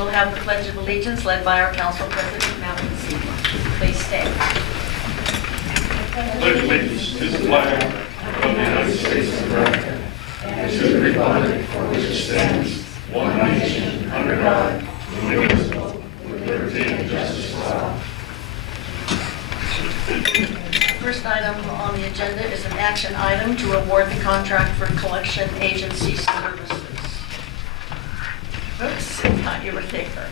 we'll have the Pledge of Allegiance led by our Council President, Malcolm C. Please stand. Pledge allegiance to the flag of the United States of America and to the republic for which it stands, one nation, under God, indivisible, with liberty and justice for all. First item on the agenda is an action item to award the contract for collection agency services. Oops, thought you were taker.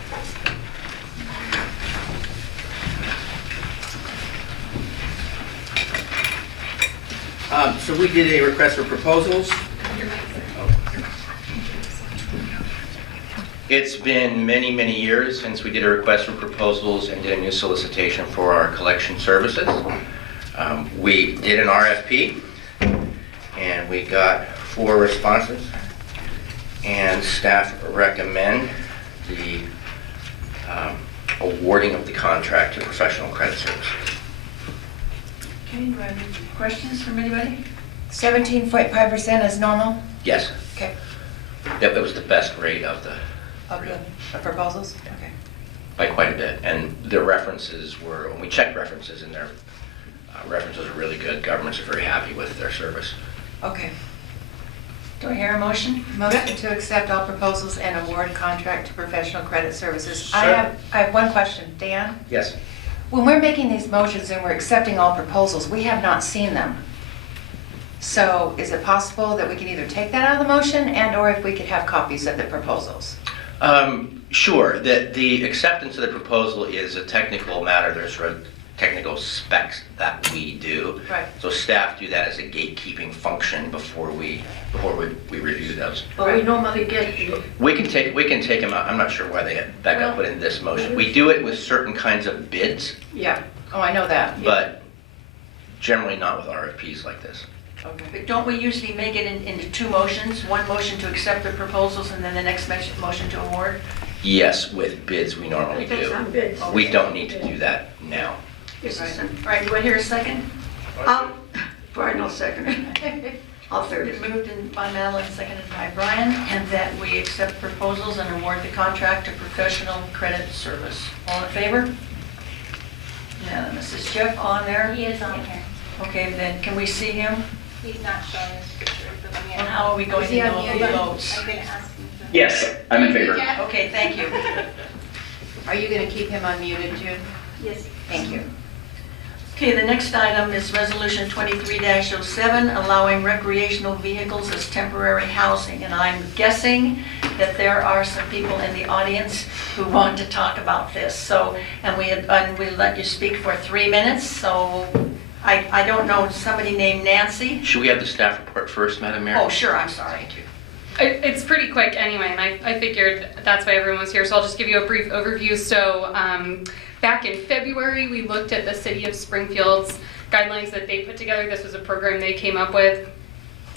So we did a request for proposals. It's been many, many years since we did a request for proposals and did a new solicitation for our collection services. We did an RFP and we got 4 responses, and staff recommend the awarding of the contract to Professional Credit Services. Okay, do I have any questions from anybody? 17.5% is normal? Yes, Okay. that was the best rate of the, Of the proposals? Okay. by quite a bit. And the references were, when we checked references, and their references are really good. Governments are very happy with their service. Okay. Do I hear a motion? Motion to accept all proposals and award contract to Professional Credit Services. Sure. I have one question. Dan, Yes. when we're making these motions and we're accepting all proposals, we have not seen them. So is it possible that we can either take that out of the motion and/or if we could have copies of the proposals? Sure. The acceptance of the proposal is a technical matter. There's sort of technical specs that we do. Right. So staff do that as a gatekeeping function before we review those. Well, we normally get, We can take them out. I'm not sure why that got put in this motion. We do it with certain kinds of bids, Yeah. Oh, I know that. but generally not with RFPs like this. Okay. but don't we usually make it into 2 motions? One motion to accept the proposals and then the next motion to award? Yes, with bids we normally do. We don't need to do that now. Yes, all right, do I hear a second? Brian, I'll second it. I'll third It's it. moved by Madeline, seconded by Brian, and that we accept proposals and award the contract to Professional Credit Service. All in favor? Unanimous. Is Jeff on there? He is on here. Okay, then can we see him? He's not showing his picture for them yet. And how are we going Is to he on know who mute? votes? I'm gonna ask him. Yes, I'm in favor. Okay, thank you. Are you going to keep him unmuted, Jude? Yes. Thank you. Okay, the next item is Resolution 23-07, allowing recreational vehicles as temporary housing. And I'm guessing that there are some people in the audience who want to talk about this. So, and we let you speak for 3 minutes, so I don't know, somebody named Nancy? Should we have the staff report first, Madam Mayor? Oh, sure, I'm sorry. It's pretty quick anyway, and I figured that's why everyone was here, so I'll just give you a brief overview. So back in February, we looked at the City of Springfield's guidelines that they put together. This was a program they came up with.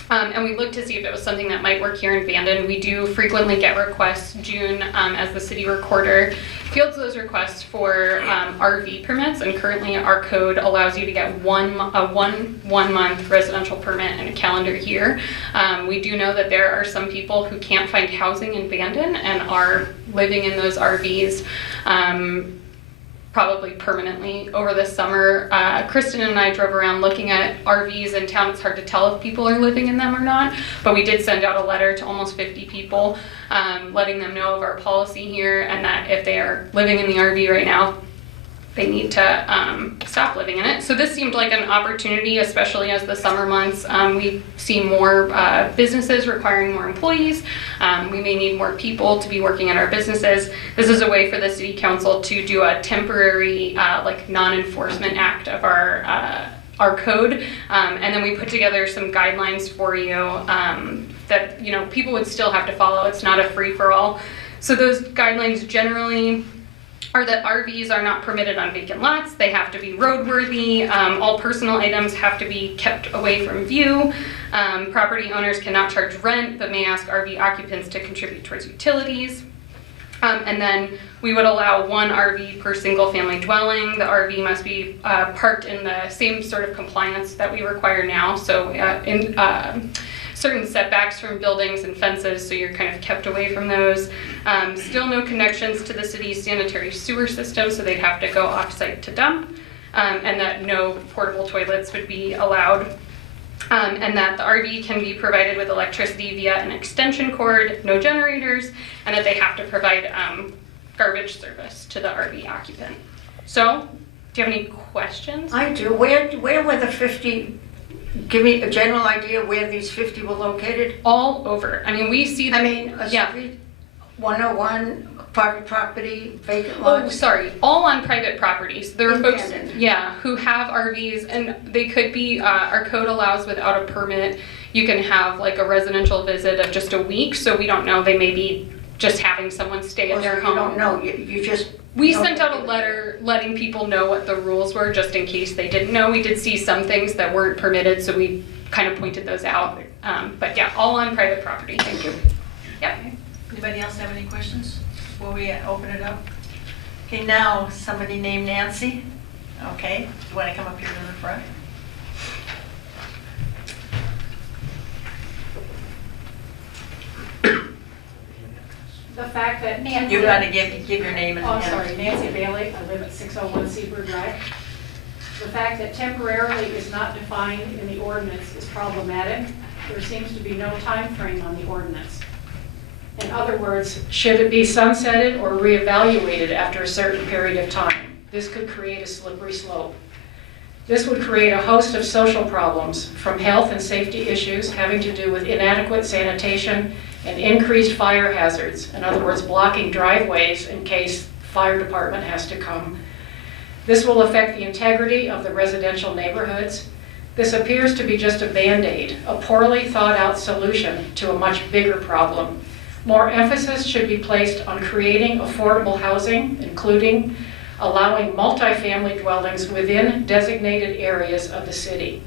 And we looked to see if it was something that might work here in Bandon. We do frequently get requests. June, as the city recorder, fields those requests for RV permits, and currently our code allows you to get one month residential permit in a calendar year. We do know that there are some people who can't find housing in Bandon and are living in those RVs. Probably permanently over the summer. Kristen and I drove around looking at RVs in town. It's hard to tell if people are living in them or not, but we did send out a letter to almost 50 people letting them know of our policy here, and that if they are living in the RV right now, they need to stop living in it. So this seemed like an opportunity, especially as the summer months. We see more businesses requiring more employees. We may need more people to be working at our businesses. This is a way for the city council to do a temporary like non-enforcement act of our code. And then we put together some guidelines for you that people would still have to follow. It's not a free-for-all. So those guidelines generally are that RVs are not permitted on vacant lots. They have to be roadworthy. All personal items have to be kept away from view. Property owners cannot charge rent, but may ask RV occupants to contribute towards utilities. And then we would allow 1 RV per single family dwelling. The RV must be parked in the same sort of compliance that we require now. So certain setbacks from buildings and fences, so you're kind of kept away from those. Still no connections to the city's sanitary sewer system, so they'd have to go off-site to dump, and that no portable toilets would be allowed. And that the RV can be provided with electricity via an extension cord, no generators, and that they have to provide garbage service to the RV occupant. So, do you have any questions? I do. Where were the 50, give me a general idea where these 50 were located? All over. I mean, we see them. I mean, a yeah. street, 101, private property, vacant Oh, lots? sorry. All on private properties. There are folks, Independent. yeah, who have RVs, and they could be. Our code allows without a permit. You can have like a residential visit of just a week. So we don't know. They may be just having someone stay at Or their you home. don't know, you just... We know sent out a that- letter letting people know what the rules were, just in case they didn't know. We did see some things that weren't permitted, so we kind of pointed those out. But yeah, all on private property. Thank you. Yep. Anybody else have any questions before we open it up? Okay, now, somebody named Nancy. Okay, do you want to come up here to the front? The fact that Nancy... You got to give your name and... Oh, I'm sorry, Nancy Bailey, I live at 601 Seabird Drive. The fact that temporarily is not defined in the ordinance is problematic. There seems to be no time frame on the ordinance. In other words, should it be sunsetted or reevaluated after a certain period of time? This could create a slippery slope. This would create a host of social problems, from health and safety issues having to do with inadequate sanitation and increased fire hazards, in other words, blocking driveways in case fire department has to come. This will affect the integrity of the residential neighborhoods. This appears to be just a Band-Aid, a poorly thought out solution to a much bigger problem. More emphasis should be placed on creating affordable housing, including allowing multifamily dwellings within designated areas of the city.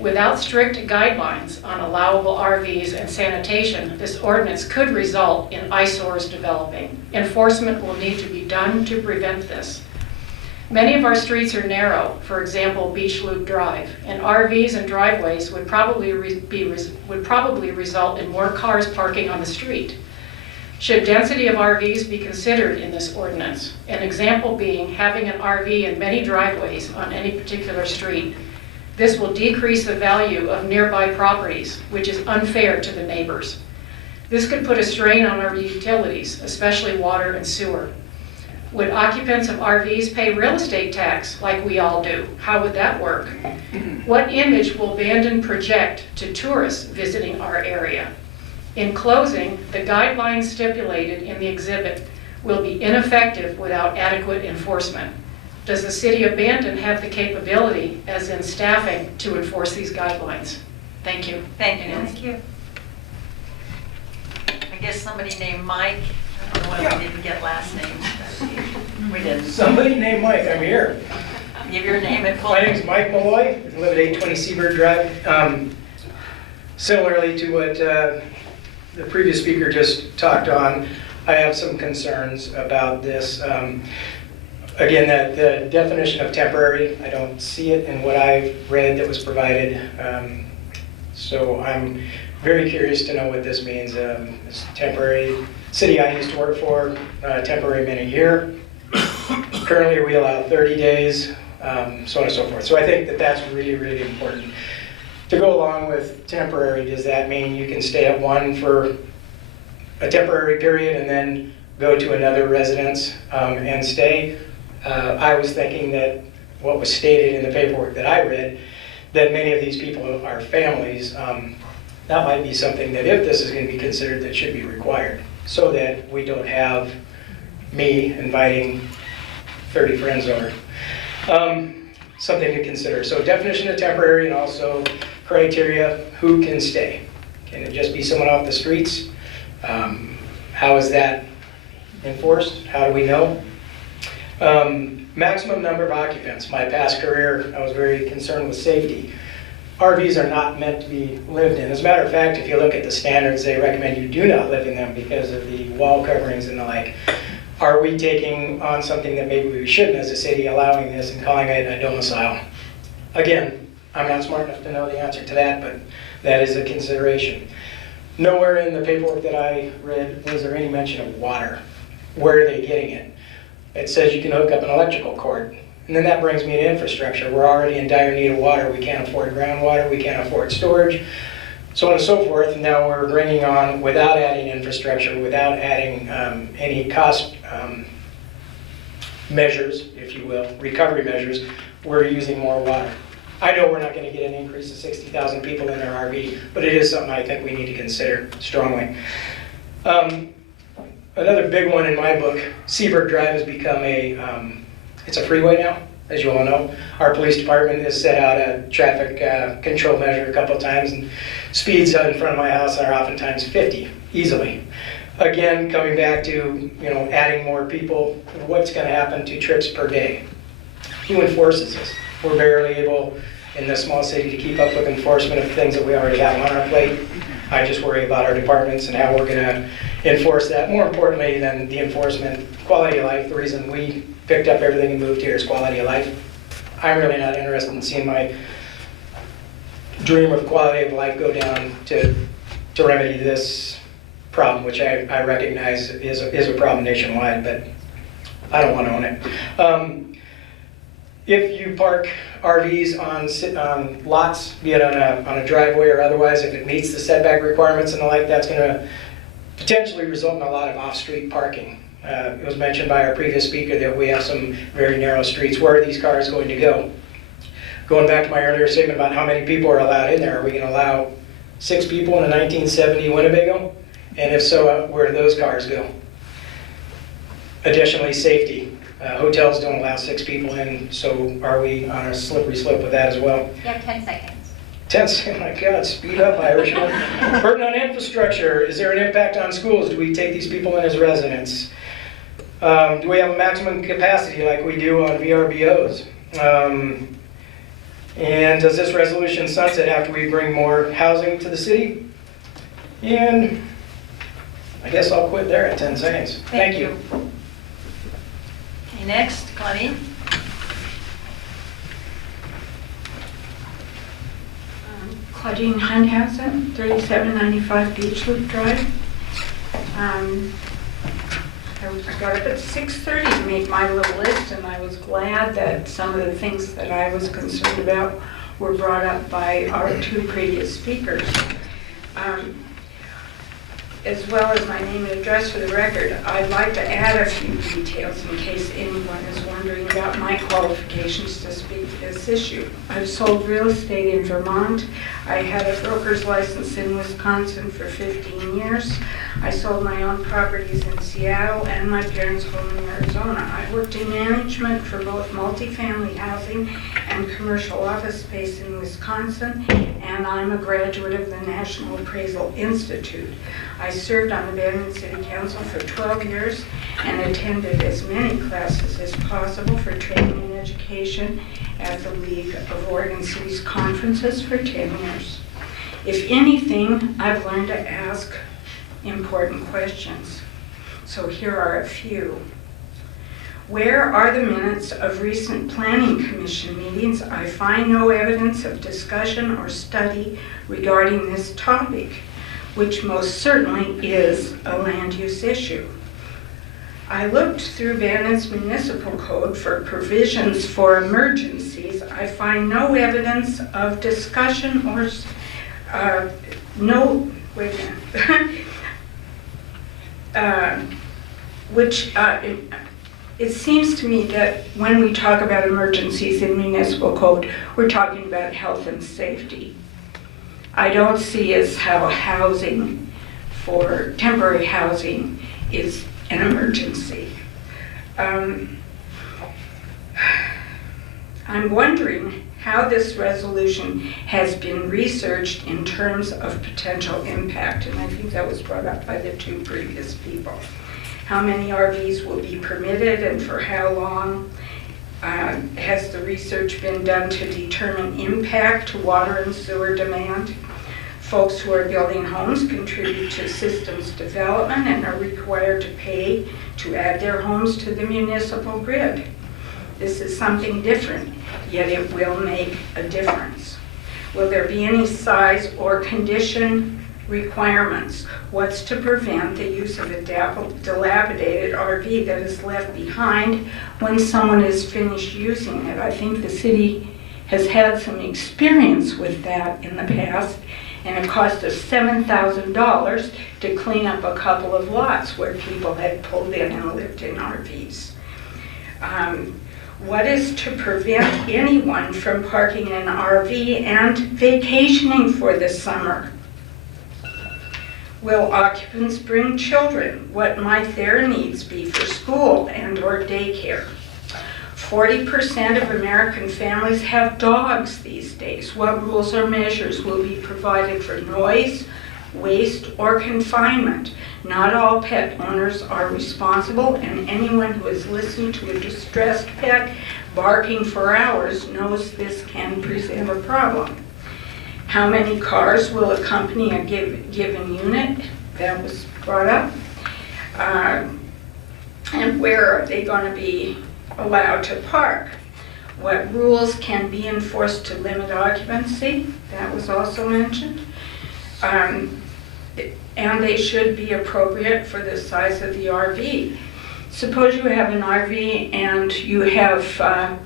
Without strict guidelines on allowable RVs and sanitation, this ordinance could result in eyesores developing. Enforcement will need to be done to prevent this. Many of our streets are narrow, for example, Beach Loop Drive, and RVs and driveways would probably result in more cars parking on the street. Should density of RVs be considered in this ordinance? An example being having an RV in many driveways on any particular street. This will decrease the value of nearby properties, which is unfair to the neighbors. This could put a strain on our utilities, especially water and sewer. Would occupants of RVs pay real estate tax like we all do? How would that work? What image will Bandon project to tourists visiting our area? In closing, the guidelines stipulated in the exhibit will be ineffective without adequate enforcement. Does the city of Bandon have the capability, as in staffing, to enforce these guidelines? Thank you. Thank you, Nancy. I guess somebody named Mike. I don't know why we didn't get last names. We didn't. Somebody named Mike, I'm here. Give your name and full My name. name's Mike Malloy, I live at 820 Seabird Drive. Similarly to what the previous speaker just talked on, I have some concerns about this. Again, the definition of temporary, I don't see it in what I read that was provided. So I'm very curious to know what this means. It's temporary. City I used to work for, temporary meant a year. Currently, we allow 30 days, so on and so forth. So I think that that's really, really important. To go along with temporary, does that mean you can stay at one for a temporary period and then go to another residence and stay? I was thinking that what was stated in the paperwork that I read, that many of these people are families. That might be something that, if this is going to be considered, that should be required, so that we don't have me inviting 30 friends over. Something to consider. So definition of temporary, and also criteria, who can stay? Can it just be someone off the streets? How is that enforced? How do we know? Maximum number of occupants. My past career, I was very concerned with safety. RVs are not meant to be lived in. As a matter of fact, if you look at the standards, they recommend you do not live in them because of the wall coverings and the like. Are we taking on something that maybe we shouldn't as a city, allowing this and calling it a domicile? Again, I'm not smart enough to know the answer to that, but that is a consideration. Nowhere in the paperwork that I read was there any mention of water. Where are they getting it? It says you can hook up an electrical cord. And then that brings me to infrastructure. We're already in dire need of water. We can't afford groundwater. We can't afford storage, so on and so forth. And now we're bringing on, without adding infrastructure, without adding any cost measures, if you will, recovery measures, we're using more water. I know we're not going to get an increase of 60,000 people in their RV, but it is something I think we need to consider strongly. Another big one in my book, Seabird Drive has become it's a freeway now, as you all know. Our police department has set out a traffic control measure a couple of times, and speeds in front of my house are oftentimes 50, easily. Again, coming back to, adding more people, what's going to happen to trips per day? Who enforces this? We're barely able in this small city to keep up with enforcement of things that we already have on our plate. I just worry about our departments and how we're going to enforce that. More importantly than the enforcement, quality of life. The reason we picked up everything and moved here is quality of life. I'm really not interested in seeing my dream of quality of life go down to remedy this problem, which I recognize is a problem nationwide, but I don't want to own it. If you park RVs on lots, be it on a driveway or otherwise, if it meets the setback requirements and the like, that's going to potentially result in a lot of off-street parking. It was mentioned by our previous speaker that we have some very narrow streets. Where are these cars going to go? Going back to my earlier statement about how many people are allowed in there, are we going to allow 6 people in a 1970 Winnebago? And if so, where do those cars go? Additionally, safety. Hotels don't allow 6 people in, so are we on a slippery slope with that as well? You have 10 seconds. 10 seconds, my God, speed up, Irishman. Burden on infrastructure, is there an impact on schools? Do we take these people in as residents? Do we have a maximum capacity like we do on VRBOs? And does this resolution sunset after we bring more housing to the city? And I guess I'll quit there at 10 seconds. Thank you. Okay, next, Claudine. Claudine Hunthausen, 3795 Beach Loop Drive. I got up at 6:30 to make my little list, and I was glad that some of the things that I was concerned about were brought up by our 2 previous speakers. As well as my name and address for the record, I'd like to add a few details in case anyone is wondering about my qualifications to speak to this issue. I've sold real estate in Vermont. I had a broker's license in Wisconsin for 15 years. I sold my own properties in Seattle and my parents' home in Arizona. I worked in management for both multifamily housing and commercial office space in Wisconsin, and I'm a graduate of the National Appraisal Institute. I served on the Bandon City Council for 12 years and attended as many classes as possible for training and education at the League of Oregon Cities conferences for 10 years. If anything, I've learned to ask important questions. So here are a few. Where are the minutes of recent Planning Commission meetings? I find no evidence of discussion or study regarding this topic, which most certainly is a land use issue. I looked through Bandon's municipal code for provisions for emergencies. I find no evidence of discussion or it seems to me that when we talk about emergencies in municipal code, we're talking about health and safety. I don't see as how housing for temporary housing is an emergency. I'm wondering how this resolution has been researched in terms of potential impact, and I think that was brought up by the 2 previous people. How many RVs will be permitted and for how long? Has the research been done to determine impact to water and sewer demand? Folks who are building homes contribute to systems development and are required to pay to add their homes to the municipal grid. This is something different, yet it will make a difference. Will there be any size or condition requirements? What's to prevent the use of a dilapidated RV that is left behind when someone is finished using it? I think the city has had some experience with that in the past, and it cost us $7,000 to clean up a couple of lots where people had pulled in and lived in RVs. What is to prevent anyone from parking an RV and vacationing for the summer? Will occupants bring children? What might their needs be for school and/or daycare? 40% of American families have dogs these days. What rules or measures will be provided for noise, waste, or confinement? Not all pet owners are responsible, and anyone who has listened to a distressed pet barking for hours knows this can present a problem. How many cars will accompany a given unit? That was brought up. And where are they going to be allowed to park? What rules can be enforced to limit occupancy? That was also mentioned. And they should be appropriate for the size of the RV. Suppose you have an RV and you have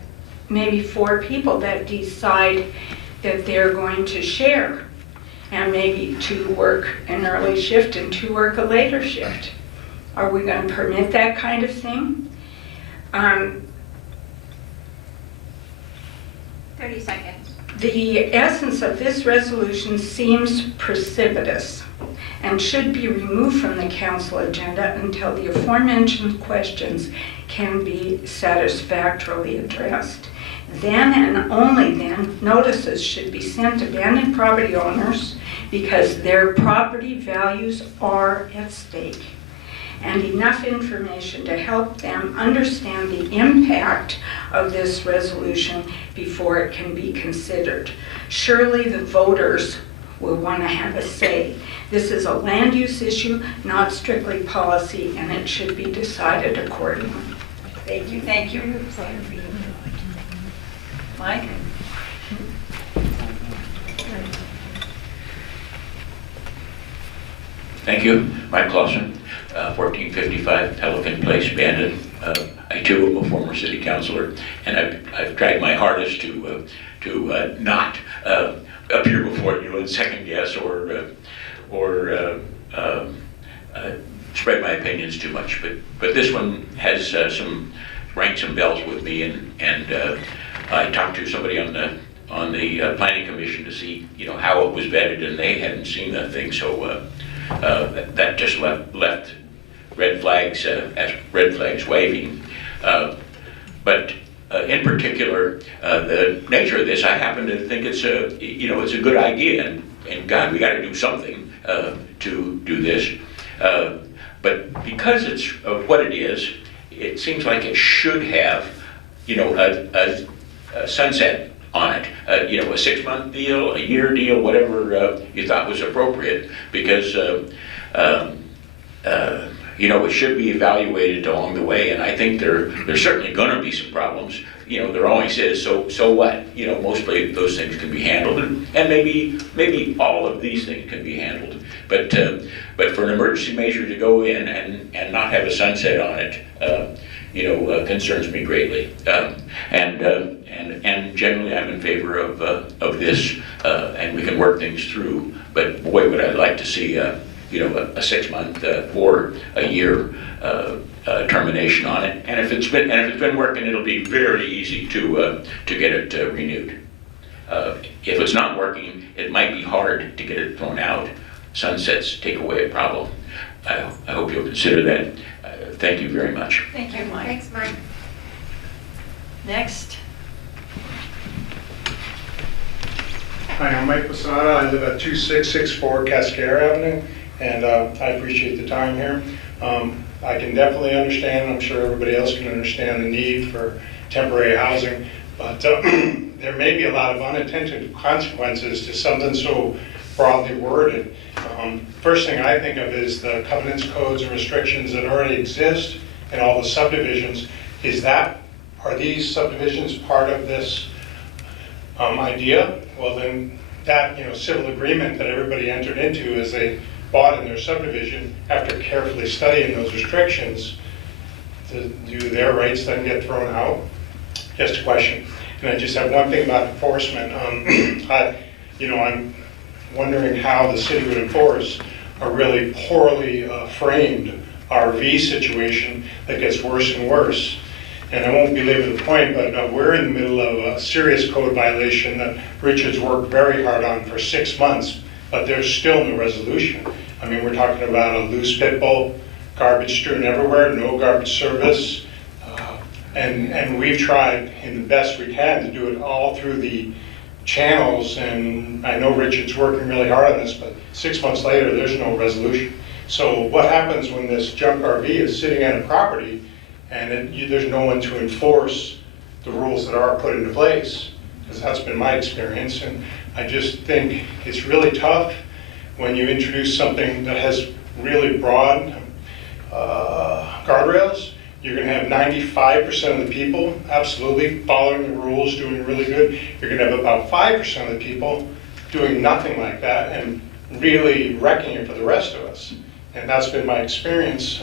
maybe 4 people that decide that they're going to share, and maybe 2 work an early shift and 2 work a later shift. Are we going to permit that kind of thing? 30 seconds. The essence of this resolution seems precipitous and should be removed from the council agenda until the aforementioned questions can be satisfactorily addressed. Then and only then, notices should be sent to Bandon property owners because their property values are at stake, and enough information to help them understand the impact of this resolution before it can be considered. Surely the voters will want to have a say. This is a land use issue, not strictly policy, and it should be decided accordingly. Thank you. Thank you. Mike? Thank you. Mike Clausen, 1455 Pelican Place, Bandon. I too am a former city councilor, and I've tried my hardest to not appear before you and second guess or spread my opinions too much. But this one has rang some bells with me, and I talked to somebody on the planning commission to see how it was vetted, and they hadn't seen the thing, so that just left red flags waving. But in particular, the nature of this, I happen to think it's a good idea, and God, we got to do something to do this. But because it's what it is, it seems like it should have, a sunset on it, a 6-month deal, a year deal, whatever you thought was appropriate, because it should be evaluated along the way, and I think there's certainly going to be some problems. There always is. So what? Mostly those things can be handled, and maybe all of these things can be handled. But for an emergency measure to go in and not have a sunset on it, concerns me greatly. And generally, I'm in favor of this, and we can work things through. But boy, would I like to see a 6-month or a year termination on it. And if it's been working, it'll be very easy to get it renewed. If it's not working, it might be hard to get it thrown out. Sunsets take away a problem. I hope you'll consider that. Thank you very much. Thank you, Mike. Thanks, Mike. Next. Hi, I'm Mike Posada. I live at 2664 Cascare Avenue, and I appreciate the time here. I can definitely understand, I'm sure everybody else can understand the need for temporary housing, but there may be a lot of unintended consequences to something so broadly worded. First thing I think of is the covenants, codes, and restrictions that already exist in all the subdivisions. Are these subdivisions part of this idea? Well, then that, civil agreement that everybody entered into as they bought in their subdivision, after carefully studying those restrictions, do their rights then get thrown out? Just a question. And I just have one thing about enforcement. I'm wondering how the city would enforce a really poorly framed RV situation that gets worse and worse. And I won't belabor the point, but we're in the middle of a serious code violation that Richard's worked very hard on for 6 months, but there's still no resolution. I mean, we're talking about a loose pit bull, garbage strewn everywhere, no garbage service. And we've tried in the best we can to do it all through the channels, and I know Richard's working really hard on this, but 6 months later, there's no resolution. So what happens when this junk RV is sitting on a property and there's no one to enforce the rules that are put into place? Because that's been my experience, and I just think it's really tough when you introduce something that has really broad guardrails. You're going to have 95% of the people absolutely following the rules, doing really good. You're going to have about 5% of the people doing nothing like that and really wrecking it for the rest of us. And that's been my experience.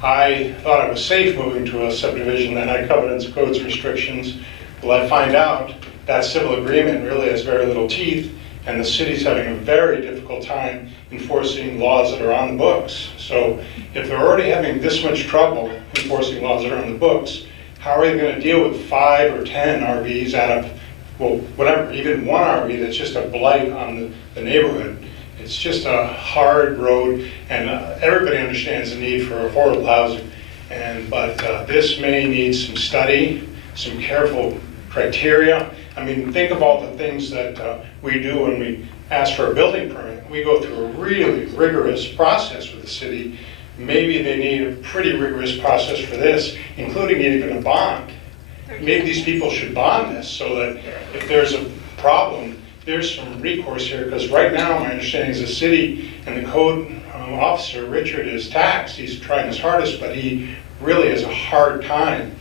I thought I was safe moving to a subdivision that had covenants, codes, restrictions. Well, I find out that civil agreement really has very little teeth, and the city's having a very difficult time enforcing laws that are on the books. So if they're already having this much trouble enforcing laws that are on the books, how are they going to deal with 5 or 10 RVs out of, well, whatever, even one RV that's just a blight on the neighborhood? It's just a hard road, and everybody understands the need for affordable housing. But this may need some study, some careful criteria. I mean, think of all the things that we do when we ask for a building permit. We go through a really rigorous process with the city. Maybe they need a pretty rigorous process for this, including even a bond. Maybe these people should bond this so that if there's a problem, there's some recourse here, because right now my understanding is the city and the code officer, Richard, is taxed. He's trying his hardest, but he really has a hard time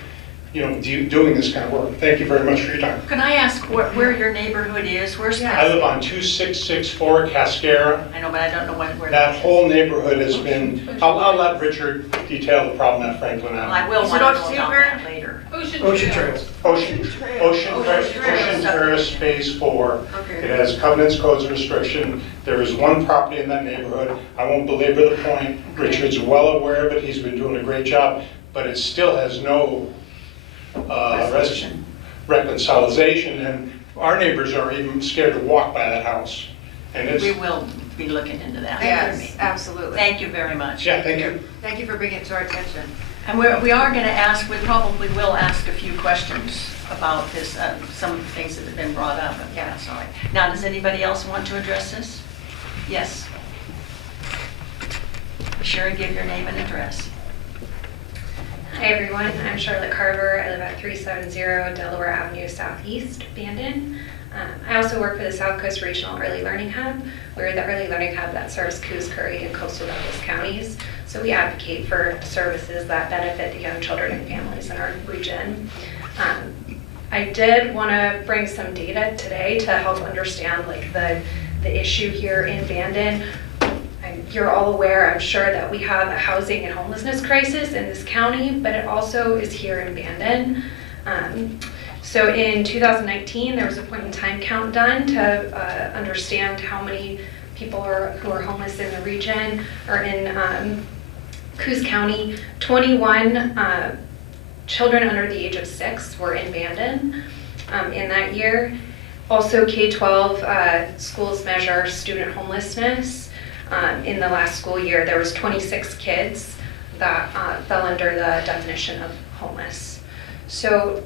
doing this kind of work. Thank you very much for your time. Can I ask where your neighborhood is? Where's I live on 2664 Cascara. I know, but I don't know where. That whole neighborhood has been, I'll let Richard detail the problem at Franklin Well, Avenue. I will want to know about that later. Ocean Trails. Ocean Terrace Phase 4. Okay. It has covenants, codes, and restriction. There is one property in that neighborhood. I won't belabor the point. Richard's well aware of it. He's been doing a great job, but it still has no reconciliation, and our neighbors are even scared to walk by that house. And it's, We will be looking into that. Yes, absolutely. Thank you very much. yeah, thank you. Thank you for bringing it to our attention. And we are going to ask, we probably will ask a few questions about this, some of the things that have been brought up. Yeah. That's all right. Now, does anybody else want to address this? Yes. Be sure and give your name and address. Hi everyone, I'm Charlotte Carver. I live at 370 Delaware Avenue Southeast, Bandon. I also work for the South Coast Regional Early Learning Hub. We're the early learning hub that serves Coos, Curry, and coastal Douglas counties. So we advocate for services that benefit the young children and families in our region. I did want to bring some data today to help understand the issue here in Bandon. You're all aware, I'm sure, that we have a housing and homelessness crisis in this county, but it also is here in Bandon. So in 2019, there was a point in time count done to understand how many people who are homeless in the region or in Coos County. 21 children under the age of 6 were in Bandon in that year. Also, K-12 schools measure student homelessness. In the last school year, there was 26 kids that fell under the definition of homeless. So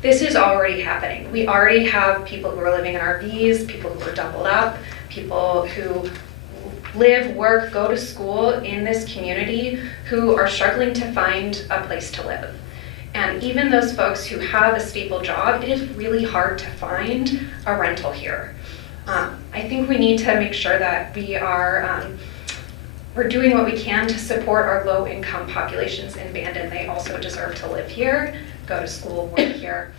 this is already happening. We already have people who are living in RVs, people who are doubled up, people who live, work, go to school in this community who are struggling to find a place to live. And even those folks who have a stable job, it is really hard to find a rental here. I think we need to make sure that we're doing what we can to support our low-income populations in Bandon. They also deserve to live here, go to school, work here.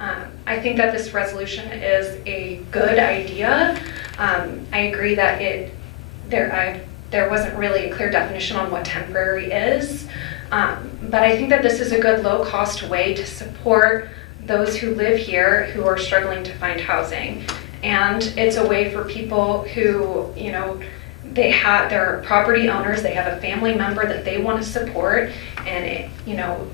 I think that this resolution is a good idea. I agree that there wasn't really a clear definition on what temporary is. But I think that this is a good low-cost way to support those who live here who are struggling to find housing. And it's a way for people who, you know, they're property owners, they have a family member that they want to support, and you know,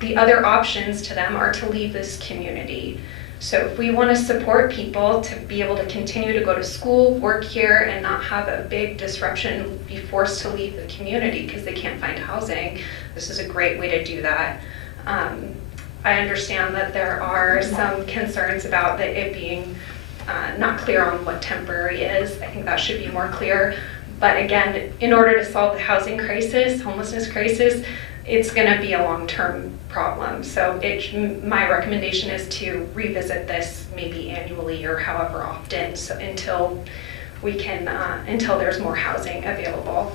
the other options to them are to leave this community. So if we want to support people to be able to continue to go to school, work here, and not have a big disruption, be forced to leave the community because they can't find housing, this is a great way to do that. I understand that there are some concerns about it being not clear on what temporary is. I think that should be more clear. But again, in order to solve the housing crisis, homelessness crisis, it's going to be a long-term problem. So my recommendation is to revisit this maybe annually or however often, so until there's more housing available.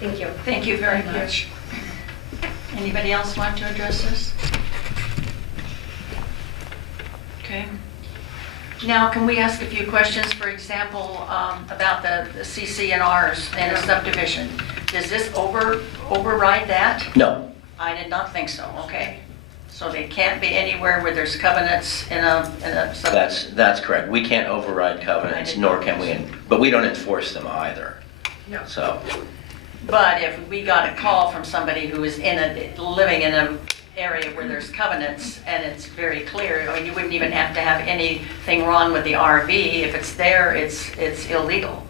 Thank you. Thank you very much. Anybody else want to address this? Okay. Now, can we ask a few questions, for example, about the CC&Rs in a subdivision? Does this override that? No, I did not think so, okay. So they can't be anywhere where there's covenants in a subdivision? that's correct. We can't override covenants, nor can we, but we don't enforce them either. No. So, But if we got a call from somebody who is living in an area where there's covenants and it's very clear, I mean, you wouldn't even have to have anything wrong with the RV. If it's there, it's illegal.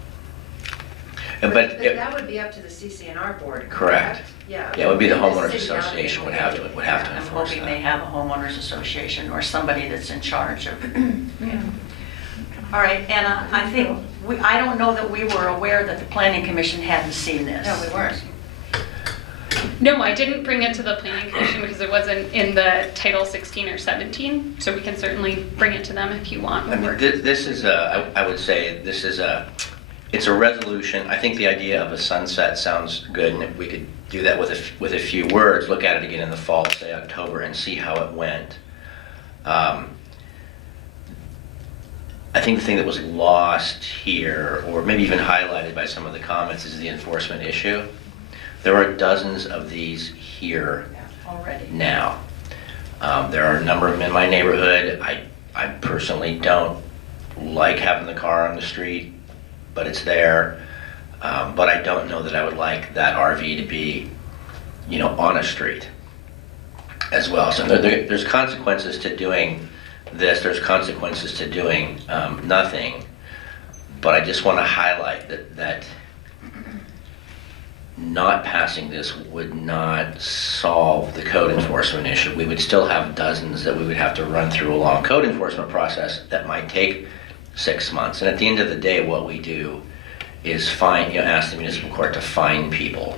but That would be up to the CC&R board, correct. Yeah. Yeah, it would be the homeowners City association would already- have to I'm enforce hoping they that. have a homeowners association or somebody that's in charge of. All right, Anna, I think, I don't know that we were aware that the planning commission hadn't seen this. No, we weren't. No, I didn't bring it to the planning commission because it wasn't in the Title 16 or 17, so we can certainly bring it to them if you want. I mean, this is I would say this is it's a resolution. I think the idea of a sunset sounds good, and if we could do that with a few words, look at it again in the fall, say October, and see how it went. I think the thing that was lost here, or maybe even highlighted by some of the comments, is the enforcement issue. There are dozens of these here Already. now. There are a number of them in my neighborhood. I personally don't like having the car on the street, but it's there. But I don't know that I would like that RV to be, you know, on a street as well. So there's consequences to doing this. There's consequences to doing nothing. But I just want to highlight that not passing this would not solve the code enforcement issue. We would still have dozens that we would have to run through a long code enforcement process that might take 6 months. And at the end of the day, what we do is ask the municipal court to fine people.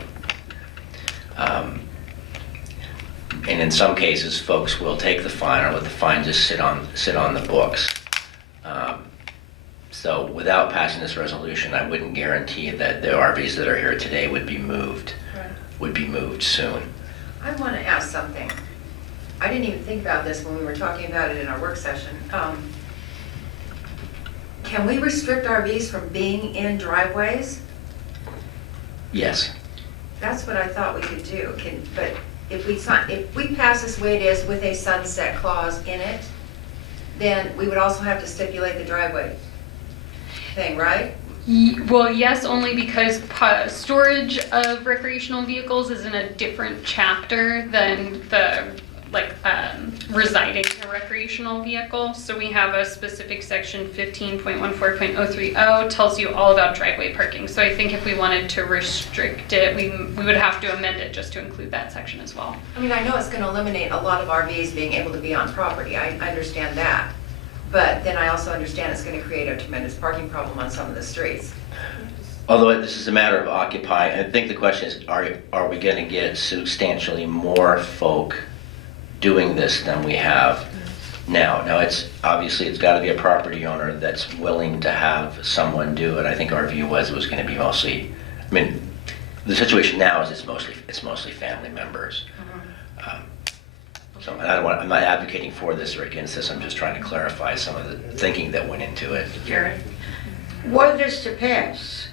And in some cases, folks will take the fine or let the fine just sit on the books. So without passing this resolution, I wouldn't guarantee that the RVs that are here today would be moved soon. I want to ask something. I didn't even think about this when we were talking about it in our work session. Can we restrict RVs from being in driveways? Yes. That's what I thought we could do. But if we pass this the way it is with a sunset clause in it, then we would also have to stipulate the driveway thing, right? Well, yes, only because storage of recreational vehicles is in a different chapter than the residing in a recreational vehicle. So we have a specific section 15.14.030 tells you all about driveway parking. So I think if we wanted to restrict it, we would have to amend it just to include that section as well. I mean, I know it's going to eliminate a lot of RVs being able to be on property. I understand that. But then I also understand it's going to create a tremendous parking problem on some of the streets. Although this is a matter of occupying, I think the question is, are we going to get substantially more folk doing this than we have now? Now, it's got to be a property owner that's willing to have someone do it. I think our view was it was going to be mostly, I mean, the situation now is it's mostly family members. So and I'm not advocating for this or against this, I'm just trying to clarify some of the thinking that went into it. Jerry? Were this to pass,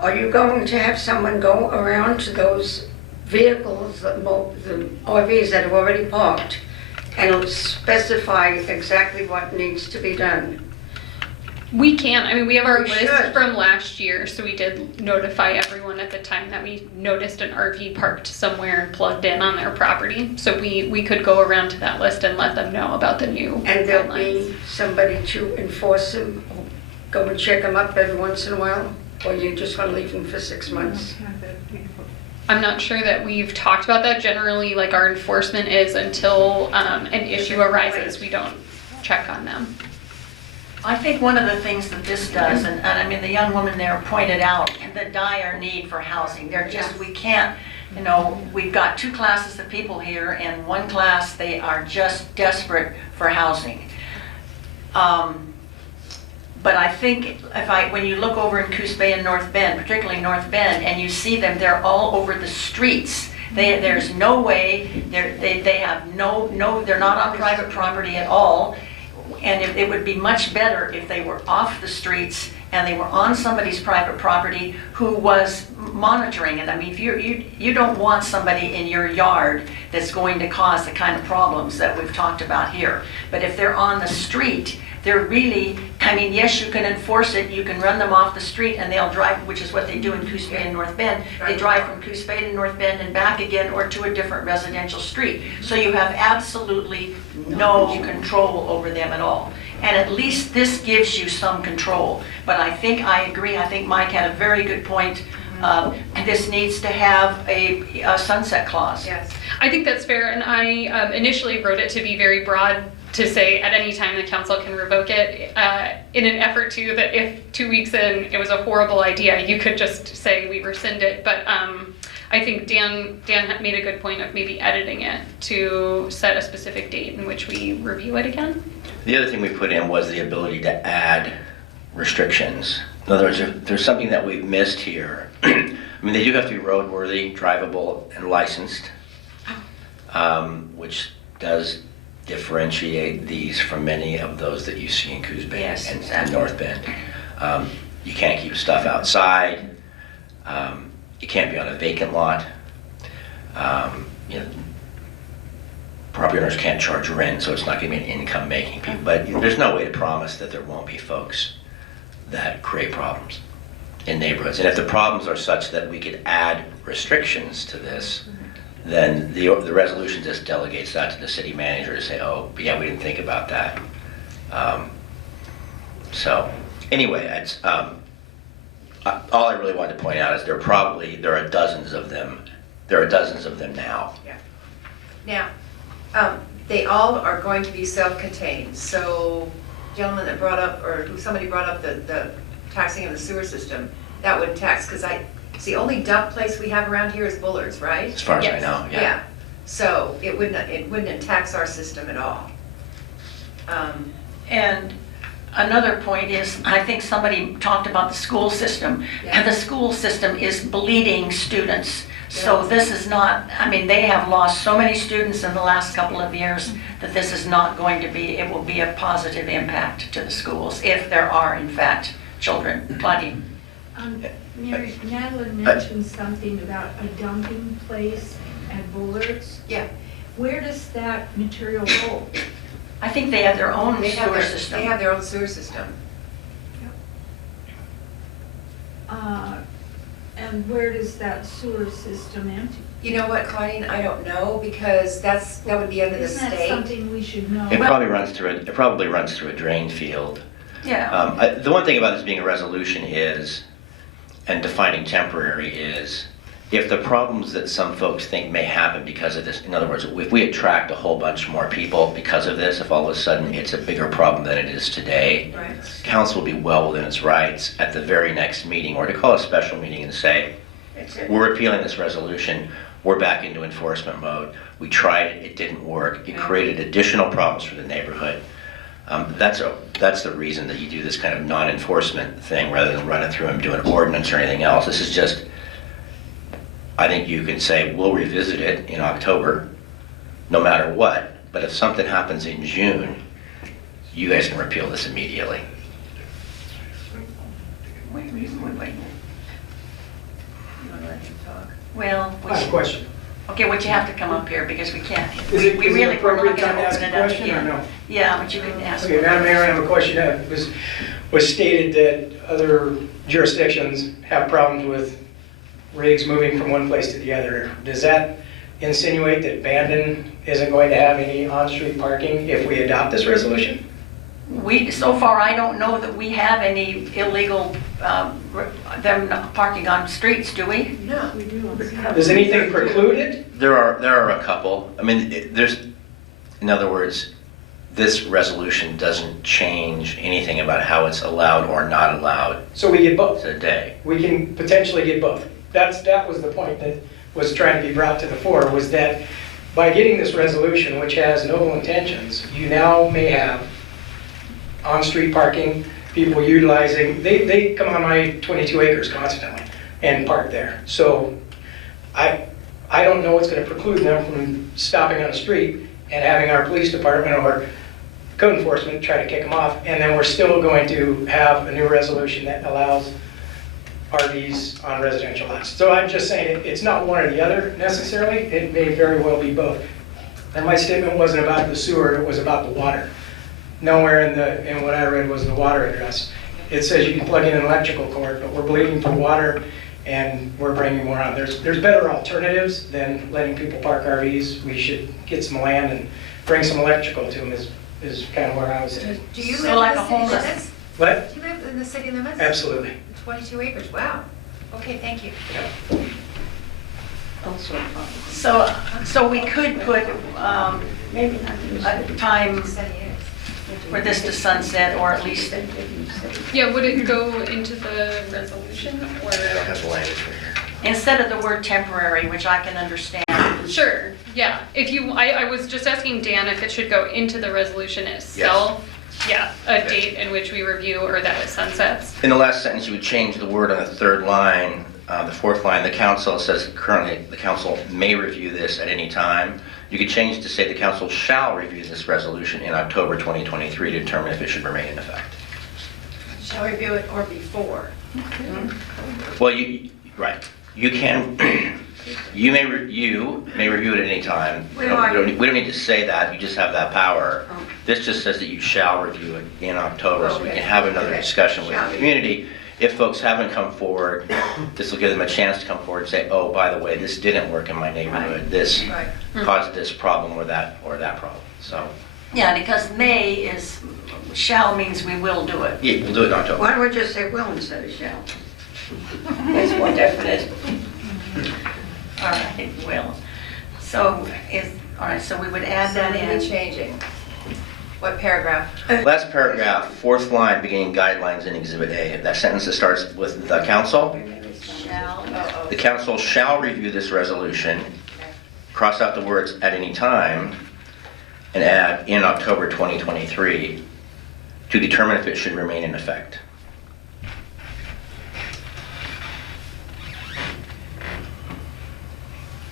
are you going to have someone go around to those vehicles, the RVs that are already parked, and specify exactly what needs to be done? We can. I mean, we have our We list should. from last year, so we did notify everyone at the time that we noticed an RV parked somewhere and plugged in on their property. So we could go around to that list and let them know about the new And there'll guidelines. be somebody to enforce them, go and check them up every once in a while? Or you just want to leave them for 6 months? I'm not sure that we've talked about that. Generally, like our enforcement is until an issue arises, we don't check on them. I think one of the things that this does, and I mean, the young woman there pointed out the dire need for housing. They're just, we can't, you know, we've got 2 classes of people here, and one class, they are just desperate for housing. But I think when you look over in Coos Bay and North Bend, particularly North Bend, and you see them, they're all over the streets. There's no way, they have they're not on private property at all. And it would be much better if they were off the streets and they were on somebody's private property who was monitoring it. I mean, if you don't want somebody in your yard that's going to cause the kind of problems that we've talked about here. But if they're on the street, they're really, I mean, yes, you can enforce it, you can run them off the street and they'll drive, which is what they do in Coos Bay and North Bend. They drive from Coos Bay to North Bend and back again, or to a different residential street. So you have absolutely no control over them at all. And at least this gives you some control. But I agree, I think Mike had a very good point. This needs to have a sunset clause. Yes. I think that's fair, and I initially wrote it to be very broad, to say at any time the council can revoke it, in an effort to that if 2 weeks in it was a horrible idea, you could just say we rescind it. But I think Dan had made a good point of maybe editing it to set a specific date in which we review it again. The other thing we put in was the ability to add restrictions. In other words, if there's something that we've missed here, I mean, they do have to be roadworthy, drivable, and licensed, which does differentiate these from many of those that you see in Coos Bay Yes, and exactly. North Bend. You can't keep stuff outside. You can't be on a vacant lot. You know, property owners can't charge rent, so it's not going to be an income-making people. But there's no way to promise that there won't be folks that create problems in neighborhoods. And if the problems are such that we could add restrictions to this, then the resolution just delegates that to the city manager to say, oh, yeah, we didn't think about that. So anyway, it's, all I really wanted to point out is there are dozens of them. There are dozens of them now. Now, they all are going to be self-contained, so gentleman that brought up, or somebody brought up the taxing of the sewer system, that wouldn't tax, because it's the only dump place we have around here is Bullard's, right? As far as I Yes. know, yeah. So it wouldn't tax our system at all. And another point is, I think somebody talked about the school system. Yeah. And the school system is bleeding students. So this is not, I mean, they have lost so many students in the last couple of years that this is not going to be, it will be a positive impact to the schools if there are, in fact, children. Claudine? Mary, Madeline mentioned something about a dumping place at Bullard's. Yeah. Where does that material go? I think they have their own They have sewer their, system. they have their own sewer system. And where does that sewer system empty? You know what, Claudine, I don't know, because that would be under the Isn't that state. something we should know? It probably runs through a drain field. Yeah. The one thing about this being a resolution is, and defining temporary is, if the problems that some folks think may happen because of this, in other words, if we attract a whole bunch more people because of this, if all of a sudden it's a bigger problem than it is today, Right. council will be well within its rights at the very next meeting, or to call a special meeting and say, we're repealing this resolution, we're back into enforcement mode. We tried it, it didn't work, it created additional problems for the neighborhood. That's the reason that you do this kind of non-enforcement thing rather than running through and doing an ordinance or anything else. This is just, I think you can say, we'll revisit it in October, no matter what, but if something happens in June, you guys can repeal this immediately. Wait. You want to let him talk? Well, I have a question. okay, would you have to come up here because we can't. Is it we really, we're not appropriate time going to to ask open a it up question or again. no? Yeah, but you can ask. Okay, Madam Mayor, I have a question. It was stated that other jurisdictions have problems with rigs moving from one place to the other. Does that insinuate that Bandon isn't going to have any on-street parking if we adopt this resolution? So far, I don't know that we have any illegal, them not parking on streets, do we? No. Does anything preclude it? There are a couple. I mean, in other words, this resolution doesn't change anything about how it's allowed or not allowed So we get both. today. We can potentially get both. That was the point that was trying to be brought to the fore, was that by getting this resolution, which has no intentions, you now may have on-street parking, people utilizing, they come on my 22 acres constantly and park there. So I don't know what's going to preclude them from stopping on the street and having our police department or code enforcement try to kick them off, and then we're still going to have a new resolution that allows RVs on residential lots. So I'm just saying, it's not one or the other necessarily, it may very well be both. And my statement wasn't about the sewer, it was about the water. Nowhere in what I read was the water address. It says you can plug in an electrical cord, but we're bleeding for water and we're bringing more on. There's better alternatives than letting people park RVs. We should get some land and bring some electrical to them is kind of where I was at. Do you So live like in a the city homeless- limits? What? Do you live in the city limits? Absolutely. 22 acres, wow. Okay, thank you. So we could put Maybe not a time City is. for this to sunset, or at least, Yeah, would it go into the resolution or? Have the language right here. instead of the word temporary, which I can understand. Sure, yeah. If you, I was just asking Dan if it should go into the resolution itself. Yeah, a date in which we review or that it sunsets. In the last sentence, you would change the word on the third line, the fourth line, the council says currently the council may review this at any time. You could change to say the council shall review this resolution in October 2023 to determine if it should remain in effect. Shall review it or before? Well, right, you can, you may review it at any time. We don't need to say that, you just have that power. This just says that you shall review it in October, so we can have another discussion with the community. If folks haven't come forward, this will give them a chance to come forward and say, oh, by the way, this didn't work in my neighborhood. This Right. caused this problem or that problem. So, Yeah, because shall means we will do it. yeah, we'll do it in October. Why don't we just say will instead of shall? That's more definite. All right, will. So all right, so we would add So that what are we in. changing? What paragraph? Last paragraph, fourth line, beginning guidelines in Exhibit A. That sentence that starts with the council. Shall. The council shall review this resolution, cross out the words at any time, and add in October 2023 to determine if it should remain in effect.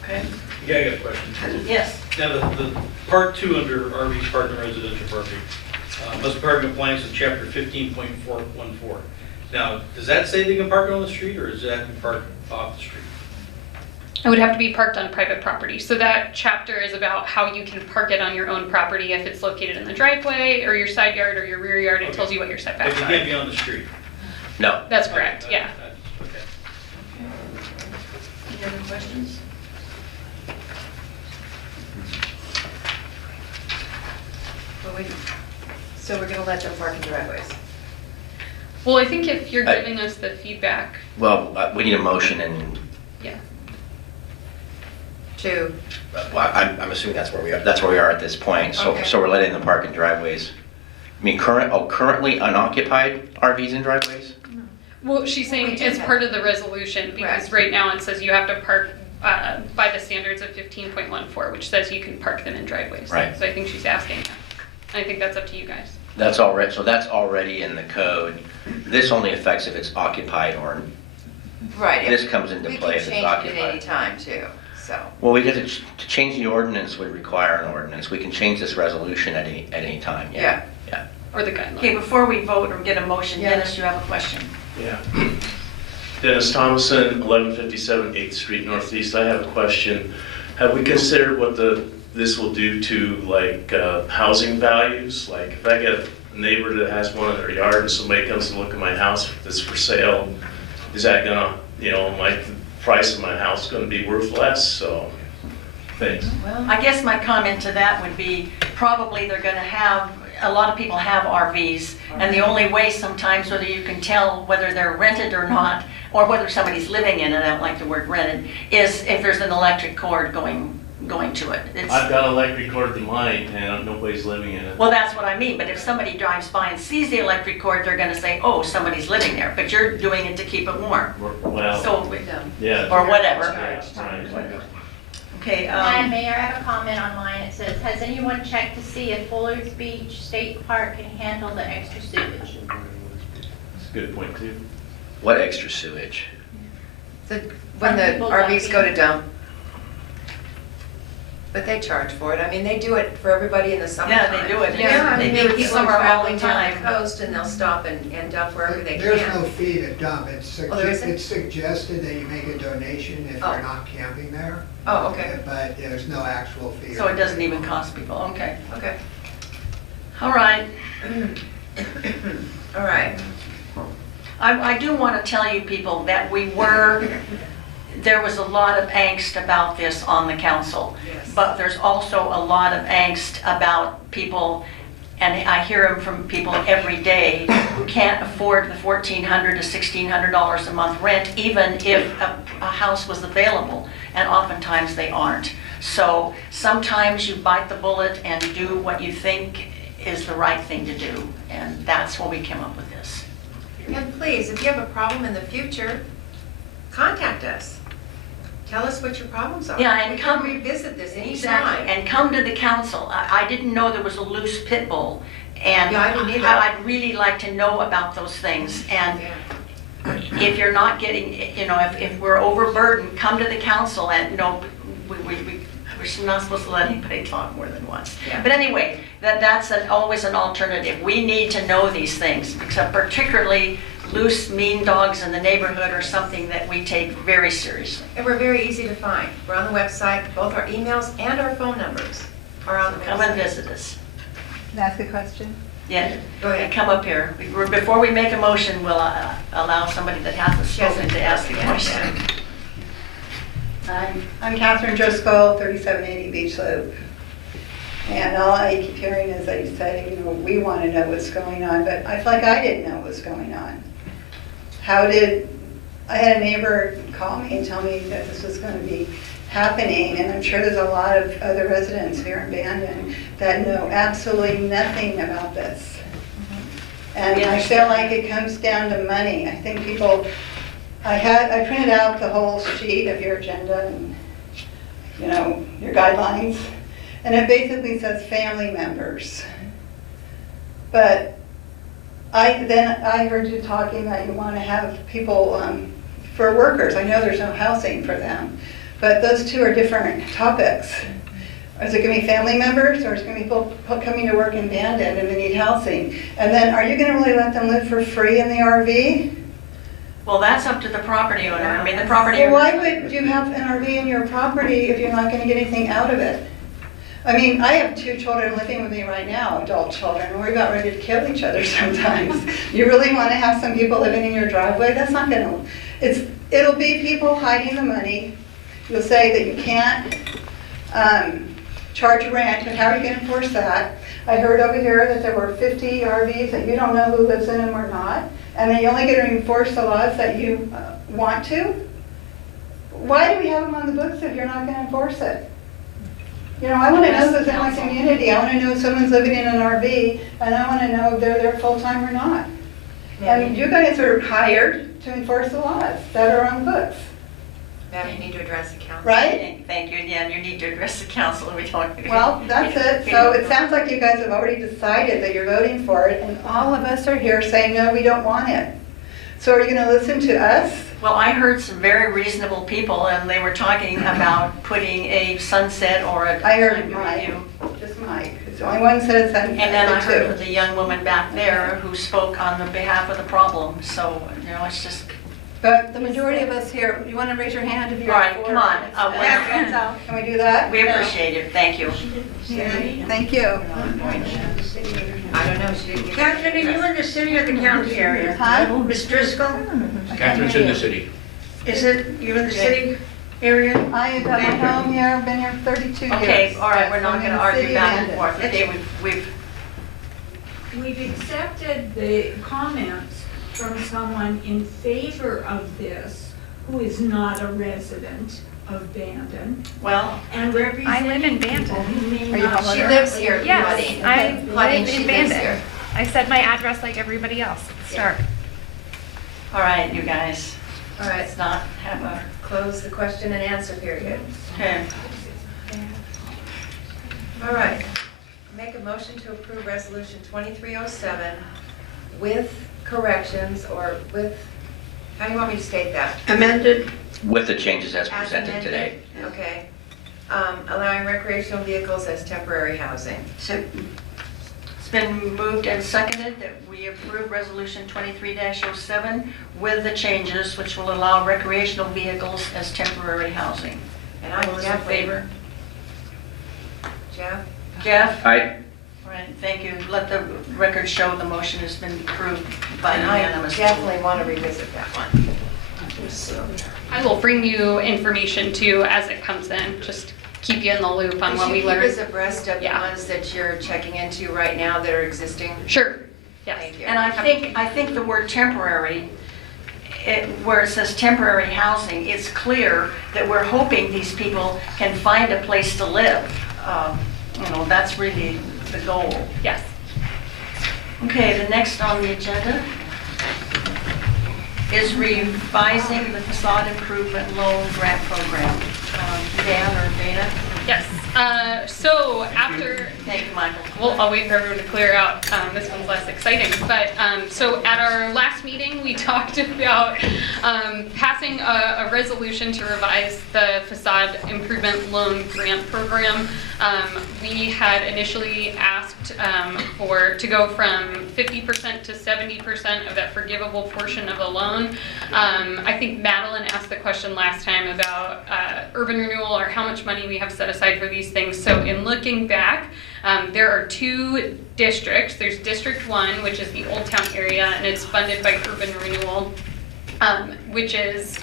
Okay. Yeah, I got a question. Yes. Now, the part two under RVs parked in residential parking, must park in compliance with chapter 15.414. Now, does that say they can park it on the street, or is that park off the street? It would have to be parked on private property. So that chapter is about how you can park it on your own property if it's located in the driveway or your side yard or your rear yard. It tells you what your But setbacks you can't are. be on the street? No. That's correct, yeah. Okay. Any other questions? So we're gonna let them park in driveways? Well, I think if you're giving us the feedback, Well, we need a motion and, yeah. To, well, I'm assuming that's where we are. That's where we are at this point. So, Okay. so we're letting them park in driveways. I mean, currently unoccupied RVs in driveways? Well, she's We saying did it's that. part of the resolution because right now it says you have to park by the standards of 15.14, which says you can park them in driveways. Right. So I think she's asking that. I think that's up to you guys. That's already, so that's already in the code. This only affects if it's occupied or, right. this comes into play if it's We can change it at any occupied. time too. so. Well, we get to change the ordinance would require an ordinance. We can change this resolution at any time, yeah. Or the guideline. Okay, before we vote or get a motion, Yeah. Dennis, you have a question? Yeah. Dennis Thomason, 1157 8th Street Northeast. I have a question. Have we considered what this will do to like housing values? Like if I get a neighbor that has one in their yard and somebody comes to look at my house that's for sale, is that gonna, the price of my house gonna be worth less? So, thanks. Well, I guess my comment to that would be, probably they're gonna have, a lot of people have RVs, and the only way sometimes whether you can tell whether they're rented or not, or whether somebody's living in it, I don't like the word rented, is if there's an electric cord going to it. I've got an electric cord to mine and nobody's living in it. Well, that's what I mean, but if somebody drives by and sees the electric cord, they're gonna say, oh, somebody's living there, but you're doing it to keep it warm. Well, So, yeah. or whatever. Right. Okay, Madam Mayor, I have a comment online. It says, has anyone checked to see if Fuller's Beach State Park can handle the extra sewage? That's a good point too. What extra sewage? when the People RVs go to dumping. dump. But they charge for it. I mean, they do it for everybody in the summertime. Yeah, they do it. Yeah, I They mean, do there it are people summer all the traveling down time. the coast and they'll stop and dump wherever they can. There's no fee to dump. Oh, there isn't? It's suggested that you make a donation if Oh. you're not camping there. Oh, okay, But there's no actual fee. So it doesn't even cost people, okay. okay. All right. All right. I do want to tell you people that there was a lot of angst about this on the council. Yes. But there's also a lot of angst about people, and I hear them from people every day, who can't afford the $1,400 to $1,600 a month rent, even if a house was available, and oftentimes they aren't. So sometimes you bite the bullet and do what you think is the right thing to do, and that's when we came up with this. And please, if you have a problem in the future, contact us. Tell us what your problems are. Yeah, and We can come- revisit this Exactly, anytime. and come to the council. I didn't know there was a loose pit bull, and Yeah, I didn't either. I'd really like to know about those things. And Yeah. if you're not getting, if we're overburdened, come to the council and, we're not supposed to let anybody talk more than once. Yeah. But anyway, that's always an alternative. We need to know these things, except particularly loose, mean dogs in the neighborhood are something that we take very seriously. And we're very easy to find. We're on the website. Both our emails and our phone numbers are on the website. Come and visit us. Can I ask a question? Yeah, Go ahead. come up here. Before we make a motion, we'll allow somebody that hasn't spoken to ask the question. I'm Catherine Driscoll, 3780 Beach Slope. And all I keep hearing is that you say, we want to know what's going on, but I feel like I didn't know what was going on. I had a neighbor call me and tell me that this was going to be happening, and I'm sure there's a lot of other residents here in Bandon that know absolutely nothing about this. And I feel like it comes down to money. I think people, I printed out the whole sheet of your agenda and, your guidelines, and it basically says family members. But I heard you talking that you want to have people for workers. I know there's no housing for them, but those two are different topics. Is it going to be family members, or is it going to be people coming to work in Bandon and they need housing? And then are you going to really let them live for free in the RV? Well, that's up to the property owner. I mean, the property Well, owner. why would you have an RV in your property if you're not going to get anything out of it? I mean, I have 2 children living with me right now, adult children, and we're about ready to kill each other sometimes. You really want to have some people living in your driveway? That's not going to, it'll be people hiding the money. You'll say that you can't charge rent, but how are you going to enforce that? I heard over here that there were 50 RVs that you don't know who lives in them or not, and then you only get to enforce the laws that you want to? Why do we have them on the books if you're not going to enforce it? I want to know who's in my community. I want to know if someone's living in an RV, and I want to know if they're there full-time or not. And you guys are hired to enforce the laws that are on the books, Ma'am, you need to address the council. right? Thank you, and you need to address the council. We don't. Well, that's it. So it sounds like you guys have already decided that you're voting for it, and all of us are here saying, no, we don't want it. So are you gonna listen to us? Well, I heard some very reasonable people, and they were talking about putting a sunset or a I heard time to Mike, review. just Mike. It's the only one that said sunset. And then I heard too. from the young woman back there who spoke on the behalf of the problem. So, it's just, But the majority of us here, you wanna raise your hand if you're all right, for? come on. Can we do that? We appreciate it, thank you. Thank you. I don't know, she didn't give. Catherine, are you in the city or the county area? Huh? Miss Driscoll, Catherine's in the city. is it, you in the city area? I got my home here, I've been here 32 years. Okay, all right, we're not I'm in gonna the argue city back of and Bandon. forth. Okay, we've, We've accepted the comments from someone in favor of this who is not a resident of Bandon well, and representing I live in people Bandon. who may Are you not. homeowner? She lives here, Yes, Claudine. I Claudine, live she in lives Bandon. here. I said my address like everybody else at the start. all right, you guys, All right, let's not have a, close the question and answer period. okay. All right. Make a motion to approve Resolution 2307 with corrections or with, how do you want me to state that? Amended, With the changes as As presented amended? today. Okay. Allowing recreational vehicles as temporary housing. so, It's been moved and seconded that we approve Resolution 23-07 with the changes which will allow recreational vehicles as temporary housing. And All I those in definitely, favor? Jeff? Jeff? Aye. All right, thank you. Let the record show the motion has been approved by And I unanimous. definitely want to revisit that one. I will bring you information too as it comes in, just keep you in the loop on what we Could you learn. keep us abreast of the Yeah. ones that you're checking into right now that are existing? Sure, yes. Thank you. And I think the word temporary, where it says temporary housing, it's clear that we're hoping these people can find a place to live. That's really the goal. Yes. Okay, the next on the agenda is revising the facade improvement loan grant program. Dan or Dana? Yes. So after, Thank you, Michael. well, I'll wait for everyone to clear out. This one's less exciting. But so at our last meeting, we talked about passing a resolution to revise the facade improvement loan grant program. We had initially asked to go from 50% to 70% of that forgivable portion of the loan. I think Madeline asked the question last time about urban renewal or how much money we have set aside for these things. So in looking back, there are two districts. There's District 1, which is the Old Town area, and it's funded by urban renewal. Which is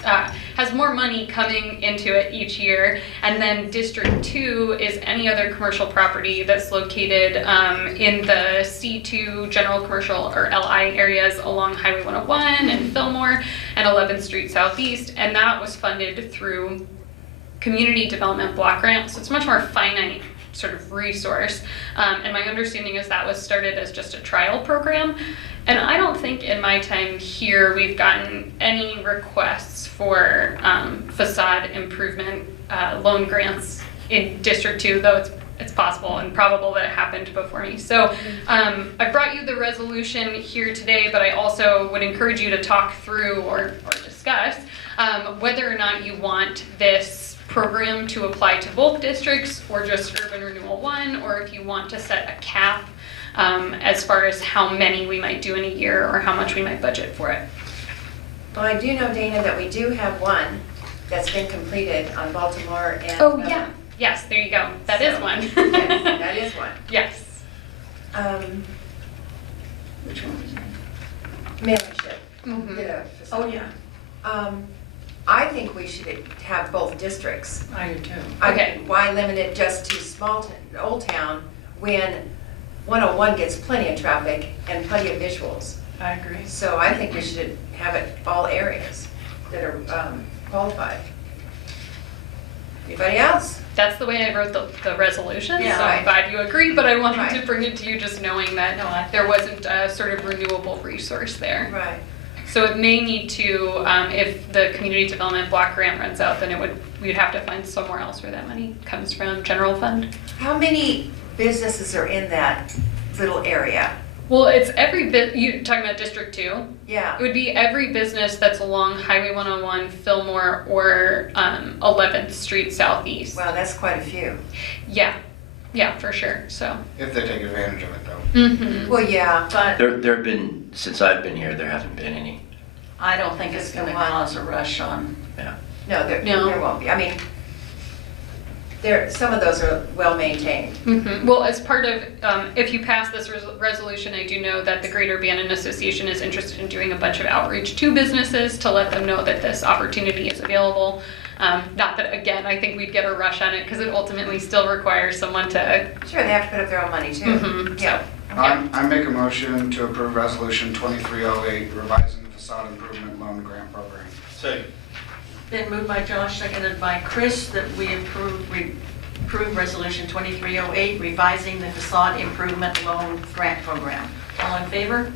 has more money coming into it each year, and then District 2 is any other commercial property that's located in the C2 general commercial or LI areas along Highway 101 and Fillmore and 11th Street Southeast, and that was funded through community development block grant, so it's much more finite sort of resource. And my understanding is that was started as just a trial program. And I don't think in my time here we've gotten any requests for facade improvement loan grants in District 2, though it's possible and probable that it happened before me. So I brought you the resolution here today, but I also would encourage you to talk through or discuss whether or not you want this program to apply to both districts or just Urban Renewal 1, or if you want to set a cap as far as how many we might do in a year or how much we might budget for it. Well, I do know, Dana, that we do have one that's been completed on Baltimore and. Oh, yeah. Yes, there you go. That is one. Yes, that is one. Yes. which one is that? Membership. Mhm. Yeah. Oh, yeah. I think we should have both districts. I do too. Okay. Why limit it just to Old Town when 101 gets plenty of traffic and plenty of visuals? I agree. So I think we should have it all areas that are qualified. Anybody else? That's the way I wrote the resolution, Yeah, so right. I'm glad you agree, but I wanted Right. to bring it to you just knowing that No, I- there wasn't a sort of renewable resource there. Right. So it may need to, if the community development block grant runs out, then we'd have to find somewhere else where that money comes from, general fund. How many businesses are in that little area? Well, it's every bit, you talking about District 2? Yeah. It would be every business that's along Highway 101, Fillmore, or 11th Street Southeast. Wow, that's quite a few. Yeah, for sure, so. If they take advantage of it, though. Mm-hmm. Well, yeah, but There have been, since I've been here, there haven't been any. I don't think it's gonna cause a rush on. no, there No. won't be. I mean, some of those are well-maintained. Mm-hmm. Well, as part of, if you pass this resolution, I do know that the Greater Bandon Association is interested in doing a bunch of outreach to businesses to let them know that this opportunity is available. Not that, again, I think we'd get a rush on it because it ultimately still requires someone to. Sure, they have to put up their own money too. Mhm, Yeah. I make a motion to approve Resolution 2308, revising the facade improvement loan grant program. Second. Been moved by Josh, seconded by Chris, that we approve Resolution 2308, revising the facade improvement loan grant program. All in favor?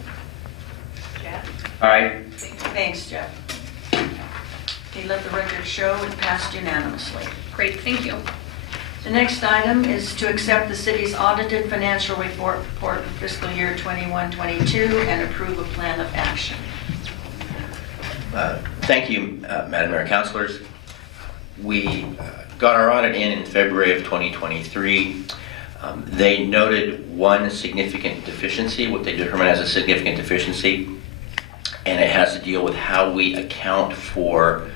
Jeff? Aye. Thanks, Jeff. Okay, let the record show it passed unanimously. Great, thank you. The next item is to accept the city's audited financial report for fiscal year 21-22 and approve a plan of action. Thank you, Madam Mayor, Councilors. We got our audit in February of 2023. They noted one significant deficiency, what they determined as a significant deficiency, and it has to deal with how we account for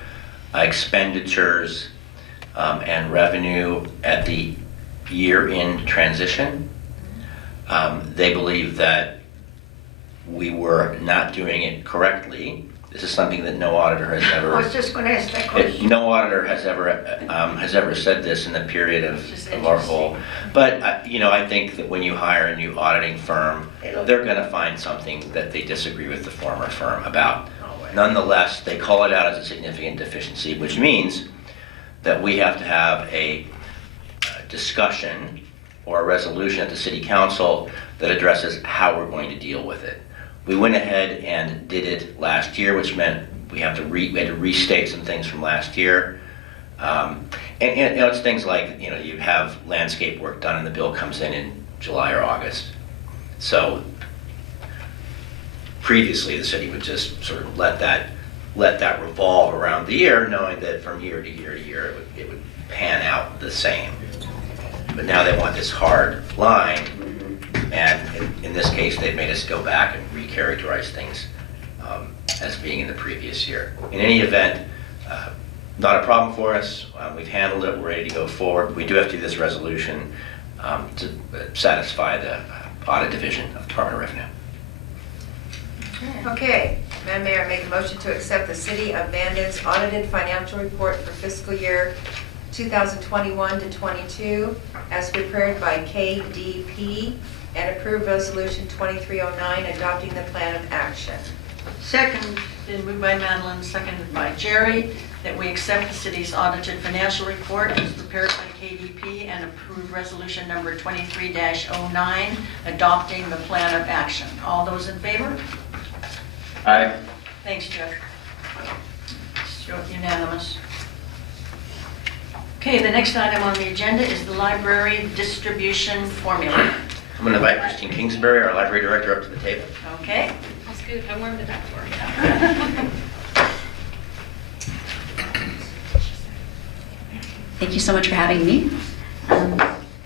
expenditures and revenue at the year-end transition. They believe that we were not doing it correctly. This is something that no auditor has ever. I was just going to ask that question. No auditor has ever said this in the period of our whole. But I think that when you hire a new auditing firm, they're going to find something that they disagree with the former firm about. Nonetheless, they call it out as a significant deficiency, which means that we have to have a discussion or a resolution at the city council that addresses how we're going to deal with it. We went ahead and did it last year, which meant we had to restate some things from last year. And it's things like, you have landscape work done and the bill comes in July or August. So previously, the city would just sort of let that revolve around the year, knowing that from year to year to year, it would pan out the same. But now they want this hard line, and in this case, they've made us go back and recharacterize things as being in the previous year. In any event, not a problem for us. We've handled it. We're ready to go forward. We do have to do this resolution to satisfy the audit division of the Department of Revenue. Okay, Madam Mayor, I make a motion to accept the City of Bandon's audited financial report for fiscal year 2021 to 22 as prepared by KDP and approve Resolution 2309 adopting the plan of action. Second. Been moved by Madeline, seconded by Jerry, that we accept the city's audited financial report as prepared by KDP and approve resolution number 23-09, adopting the plan of action. All those in favor? Aye. Thanks, Jeff. It's unanimous. Okay, the next item on the agenda is the library distribution formula. I'm going to invite Christine Kingsbury, our library director, up to the table. Okay? I'll scoot, I warmed it up for you. Thank you so much for having me.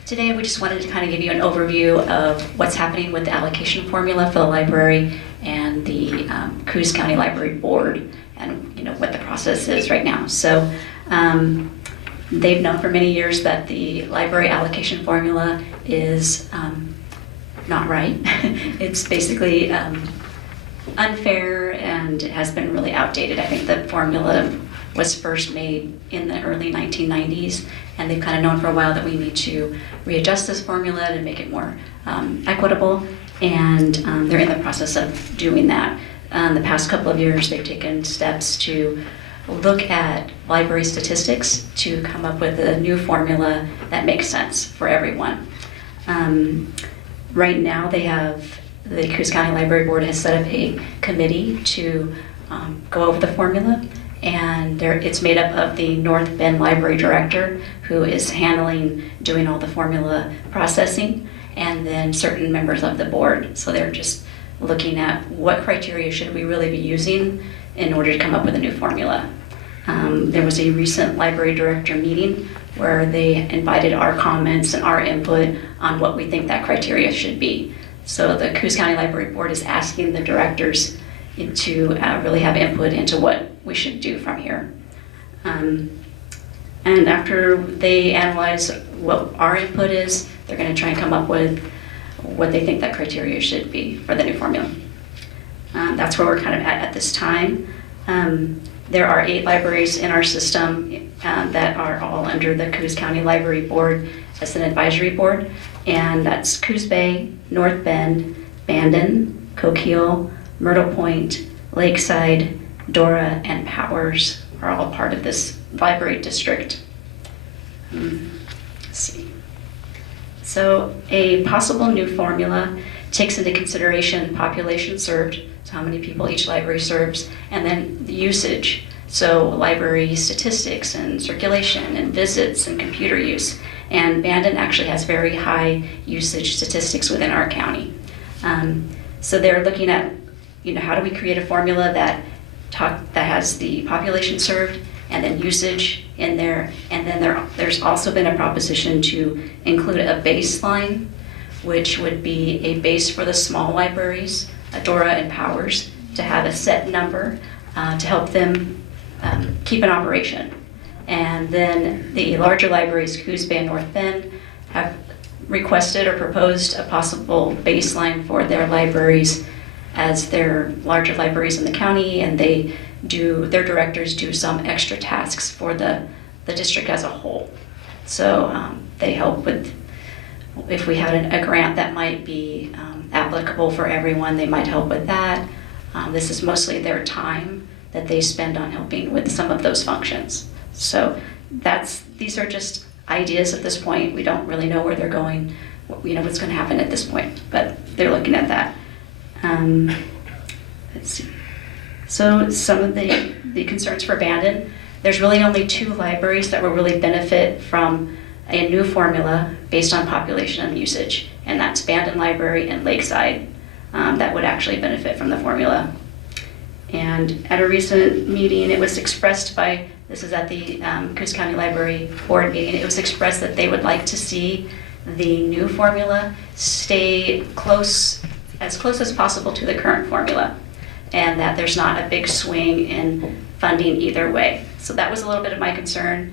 Today we just wanted to kind of give you an overview of what's happening with the allocation formula for the library and the Coos County Library Board, and what the process is right now. So they've known for many years that the library allocation formula is not right. It's basically unfair and has been really outdated. I think the formula was first made in the early 1990s, and they've kind of known for a while that we need to readjust this formula to make it more equitable, and they're in the process of doing that. The past couple of years, they've taken steps to look at library statistics to come up with a new formula that makes sense for everyone. Right now, the Coos County Library Board has set up a committee to go over the formula, and it's made up of the North Bend Library Director, who is doing all the formula processing, and then certain members of the board. So they're just looking at what criteria should we really be using in order to come up with a new formula. There was a recent library director meeting where they invited our comments and our input on what we think that criteria should be. So the Coos County Library Board is asking the directors to really have input into what we should do from here. And after they analyze what our input is, they're going to try and come up with what they think that criteria should be for the new formula. That's where we're kind of at this time. There are 8 libraries in our system that are all under the Coos County Library Board as an advisory board, and that's Coos Bay, North Bend, Bandon, Coquille, Myrtle Point, Lakeside, Dora, and Powers are all part of this library district. Let's see. So a possible new formula takes into consideration population served, so how many people each library serves, and then the usage, so library statistics and circulation and visits and computer use. And Bandon actually has very high usage statistics within our county. So they're looking at, how do we create a formula that has the population served and then usage in there, and then there's also been a proposition to include a baseline, which would be a base for the small libraries, Dora and Powers, to have a set number to help them keep an operation. And then the larger libraries, Coos Bay and North Bend, have requested or proposed a possible baseline for their libraries as they're larger libraries in the county, and their directors do some extra tasks for the district as a whole. So they help with, if we had a grant that might be applicable for everyone, they might help with that. This is mostly their time that they spend on helping with some of those functions. So these are just ideas at this point. We don't really know where they're going, what's going to happen at this point, but they're looking at that. Let's see. So some of the concerns for Bandon, there's really only 2 libraries that will really benefit from a new formula based on population and usage, and that's Bandon Library and Lakeside that would actually benefit from the formula. And at a recent meeting, it was expressed by, this is at the Coos County Library Board meeting, it was expressed that they would like to see the new formula stay as close as possible to the current formula, and that there's not a big swing in funding either way. So that was a little bit of my concern,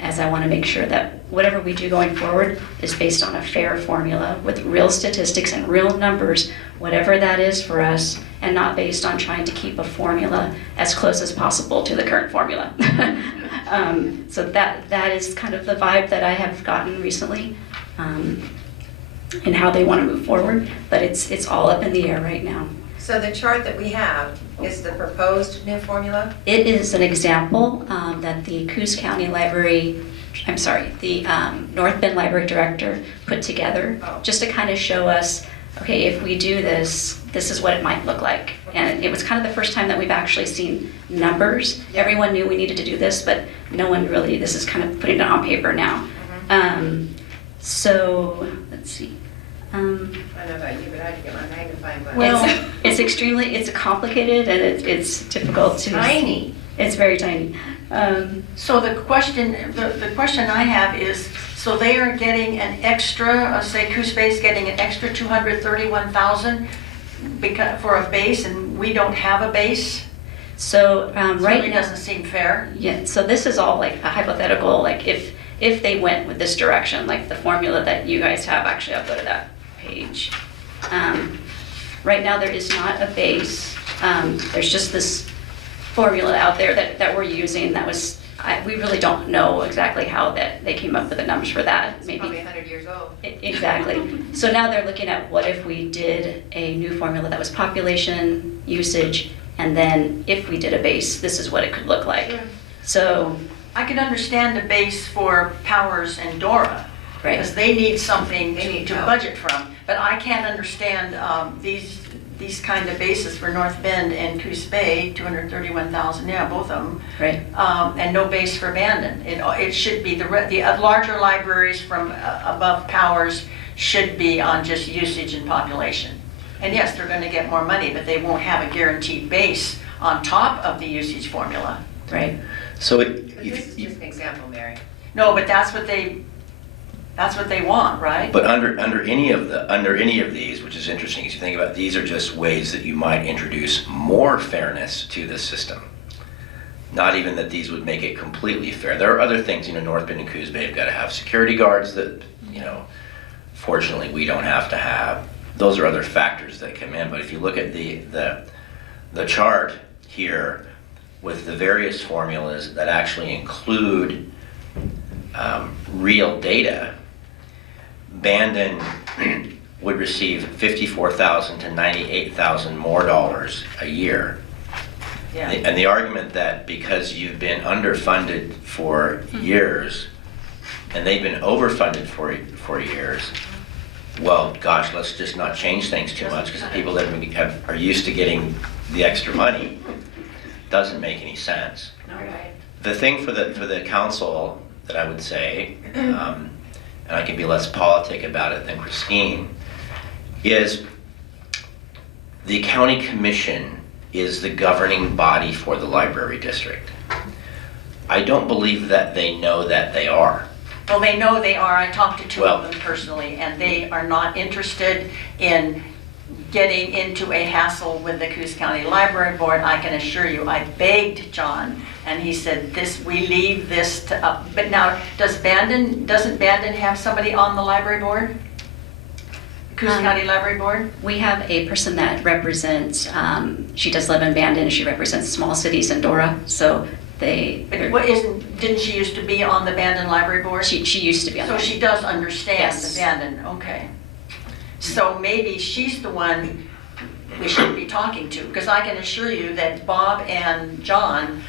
as I want to make sure that whatever we do going forward is based on a fair formula with real statistics and real numbers, whatever that is for us, and not based on trying to keep a formula as close as possible to the current formula. So that is kind of the vibe that I have gotten recently, and how they want to move forward, but it's all up in the air right now. So the chart that we have is the proposed new formula? It is an example that the Coos County Library, the North Bend Library Director put together, just to kind of show us, okay, if we do this, this is what it might look like. And it was kind of the first time that we've actually seen numbers. Everyone knew we needed to do this, but no one really, this is kind of putting it on paper now. So, let's see. I don't know about you, but I had to get my magnifying glass. It's complicated, and it's difficult to. Tiny. It's very tiny. So the question I have is, so they are getting an extra, say Coos Bay's getting an extra $231,000 for a base, and we don't have a base? So right really now, doesn't seem fair. Yeah. So this is all like a hypothetical. Like if they went with this direction, like the formula that you guys have. Actually, I'll go to that page. Right now, there is not a base. There's just this formula out there that we're using. We really don't know exactly how that they came up with the numbers for that. It's probably 100 years old. Exactly. So now they're looking at what if we did a new formula that was population, usage, and then if we did a base, this is what it could look like. Sure. So I can understand a base for Powers and Dora, right, because they need something to budget from. But I can't understand these kind of bases for North Bend and Coos Bay, $231,000, yeah, both of them. Right. And no base for Bandon. It should be the larger libraries from above Powers should be on just usage and population. And yes, they're gonna get more money, but they won't have a guaranteed base on top of the usage formula. Right. So But this is just an example, Mary. No, but that's what they want, right? But under any of these, which is interesting, is you think about, these are just ways that you might introduce more fairness to the system. Not even that these would make it completely fair. There are other things, North Bend and Coos Bay have got to have security guards that, fortunately we don't have to have. Those are other factors that come in. But if you look at the chart here with the various formulas that actually include real data, Bandon would receive $54,000 to $98,000 more dollars a year. Yeah. And the argument that because you've been underfunded for years, and they've been overfunded for years, well, gosh, let's just not change things too much, because the people that are used to getting the extra money doesn't make any sense. No, right. The thing for the council that I would say, and I can be less politic about it than Christine, is the county commission is the governing body for the library district. I don't believe that they know that they are. Well, they know they are. I talked to two Well- of them personally, and they are not interested in getting into a hassle with the Coos County Library Board. I can assure you, I begged John, and he said, we leave this to, but now, doesn't Bandon have somebody on the library board? Coos County Library Board? We have a person that represents, she does live in Bandon, she represents small cities in Dora, so they... But didn't she used to be on the Bandon Library Board? She used to be on So that. she does understand Yes. the Bandon, okay. So maybe she's the one we should be talking to, because I can assure you that Bob and John,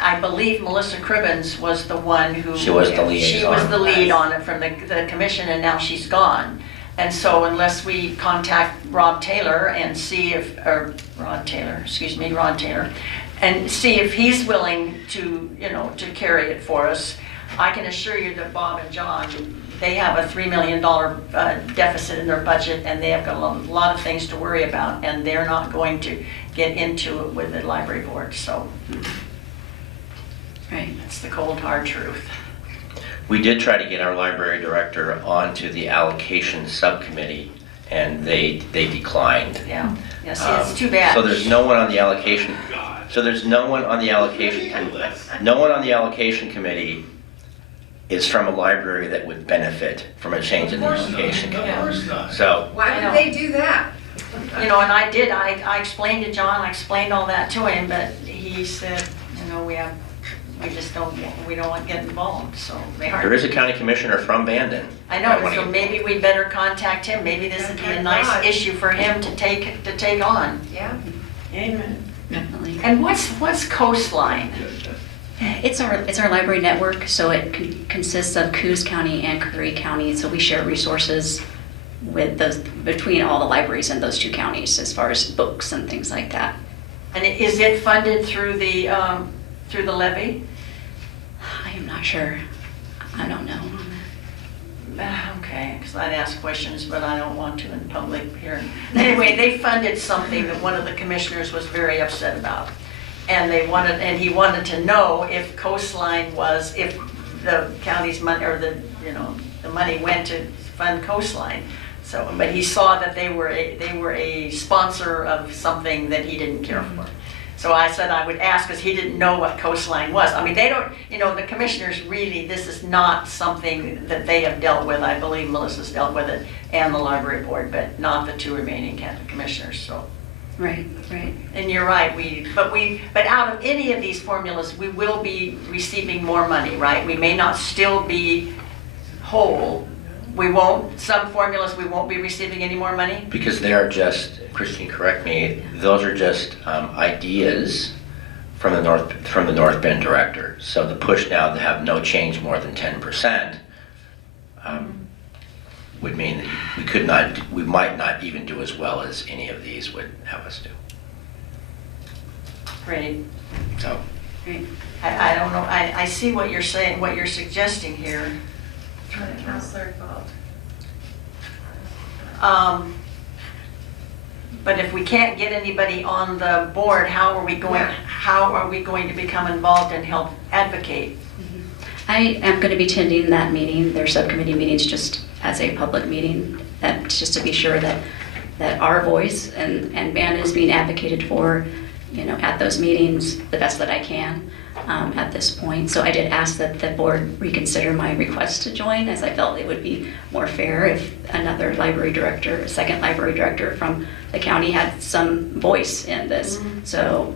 I believe Melissa Cribbins was the one who... She was the She liaison. was the lead on it from the commission, and now she's gone. And so unless we contact Rod Taylor, and see if he's willing to, to carry it for us, I can assure you that Bob and John, they have a $3 million deficit in their budget, and they have got a lot of things to worry about, and they're not going to get into it with the library board, so Right. that's the cold, hard truth. We did try to get our library director onto the allocation subcommittee, and they declined. Yeah, see, it's too bad. So there's no one on the allocation. So there's no one on the allocation. No one on the allocation committee is from a library that would benefit from a change in the allocation committee. So Why would they do that? And I explained to John, I explained all that to him, but he said, we don't want to get involved, so they there aren't. is a county commissioner from Bandon. I know, so maybe we better contact him, maybe this would be a nice issue for him to take on. Yeah. Amen. Definitely. And what's Coastline? It's our library network, so it consists of Coos County and Curry County, so we share resources with between all the libraries in those two counties as far as books and things like that. And is it funded through the levy? I am not sure. I don't know. Okay, because I'd ask questions, but I don't want to in public here. Anyway, they funded something that one of the commissioners was very upset about. And he wanted to know if Coastline if the county's money, or the money went to fund Coastline. So, but he saw that they were a sponsor of something that he didn't care for. So I said I would ask, because he didn't know what Coastline was. I mean, they don't, the commissioners really, this is not something that they have dealt with. I believe Melissa's dealt with it, and the library board, but not the two remaining commissioners, so. Right. And you're right, but out of any of these formulas, we will be receiving more money, right? We may not still be whole. Some formulas, we won't be receiving any more money? Because they are just, Christine, correct me, those are just ideas from the North Bend director. So the push now to have no change more than 10% would mean that we might not even do as well as any of these would have us do. Great. So. Great. I don't know, I see what you're saying, what you're suggesting here. The counselor involved. But if we can't get anybody on the board, how are we going to become involved and help advocate? I am going to be attending that meeting, their subcommittee meetings, just as a public meeting, that just to be sure that our voice and Bandon is being advocated for, at those meetings the best that I can at this point. So I did ask that the board reconsider my request to join, as I felt it would be more fair if another library director, a second library director from the county had some voice in this. So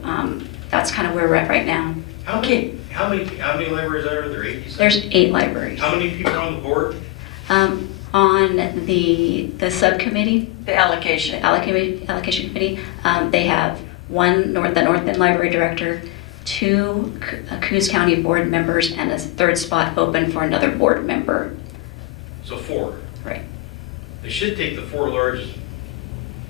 that's kind of where we're at right now. How many libraries are there? 8? There's 8 libraries. How many people are on the board? On the subcommittee, The allocation. allocation committee, they have the North Bend Library Director, 2 Coos County board members, and a 3rd spot open for another board member. So 4. Right. They should take the 4 largest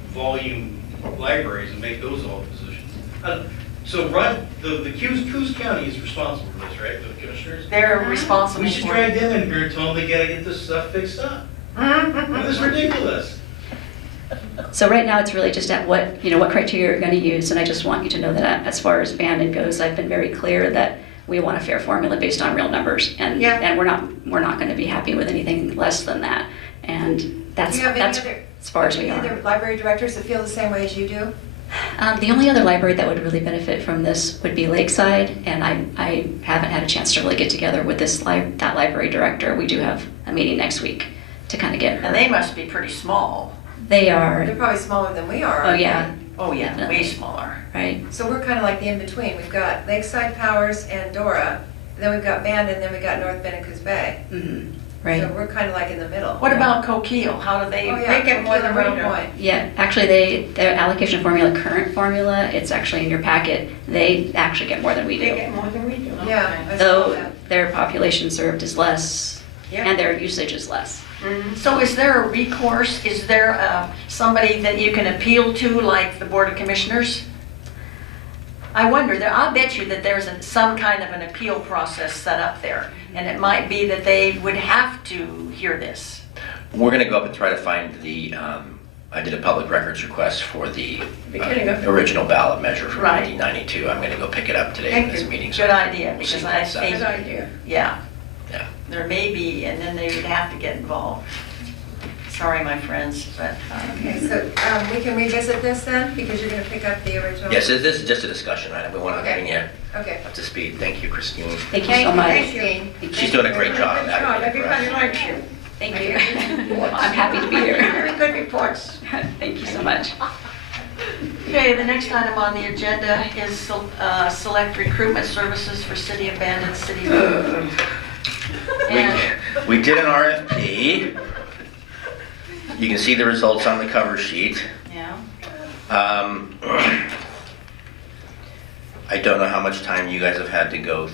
volume libraries and make those all positions. So Rod, the Coos County is responsible for this, right? The commissioners? They're responsible We should for drag it. them in here and tell them they gotta get this stuff fixed up. This is ridiculous. So right now, it's really just at what criteria you're going to use, and I just want you to know that as far as Bandon goes, I've been very clear that we want a fair formula based on real numbers, and we're not going to be happy with anything less than that, and that's as far as we are. Any other library directors that feel the same way as you do? The only other library that would really benefit from this would be Lakeside, and I haven't had a chance to really get together with that library director. We do have a meeting next week to kind of get her. And they must be pretty small. They are. They're probably smaller than we are. Oh, yeah. Oh, yeah, Definitely. way smaller. Right. So we're kind of like the in-between. We've got Lakeside, Powers, and Dora, then we've got Bandon, then we've got North Bend and Coos Bay. Right. So we're kind of like in the middle. What about Coquille? How do they? Oh, yeah, They get more than Coquille we and do. Point. Yeah, actually, their allocation formula, current formula, it's actually in your packet. They actually get more than we do. They get more than we do. Yeah, I saw Though that. their population served is less, Yeah. and their usage is less. So is there a recourse? Is there somebody that you can appeal to, like the Board of Commissioners? I wonder, I'll bet you that there's some kind of an appeal process set up there, and it might be that they would have to hear this. We're going to go up and try to find I did a public records request for the Beginning of- original ballot measure from Right. 1992. I'm going to go pick it up today in Thank this you. meeting. Good idea, we'll see because what I it says. think. Good idea. Yeah. Yeah. There may be, and then they would have to get involved. Sorry, my friends, but. Okay, so we can revisit this then, because you're going to pick up the original? Yes, this is just a discussion item. We want to Okay. bring you Okay. up to speed. Thank you, Christine. Thank you so much. Christine. She's doing a great job. Good job. advocating for us. Everybody likes you. Thank you. I'm happy to be here. Very good reports. Thank you so much. Okay, the next item on the agenda is select recruitment services for City of Bandon, City of. And We did an RFP. You can see the results on the cover sheet. yeah, I don't know how much time you guys have had to go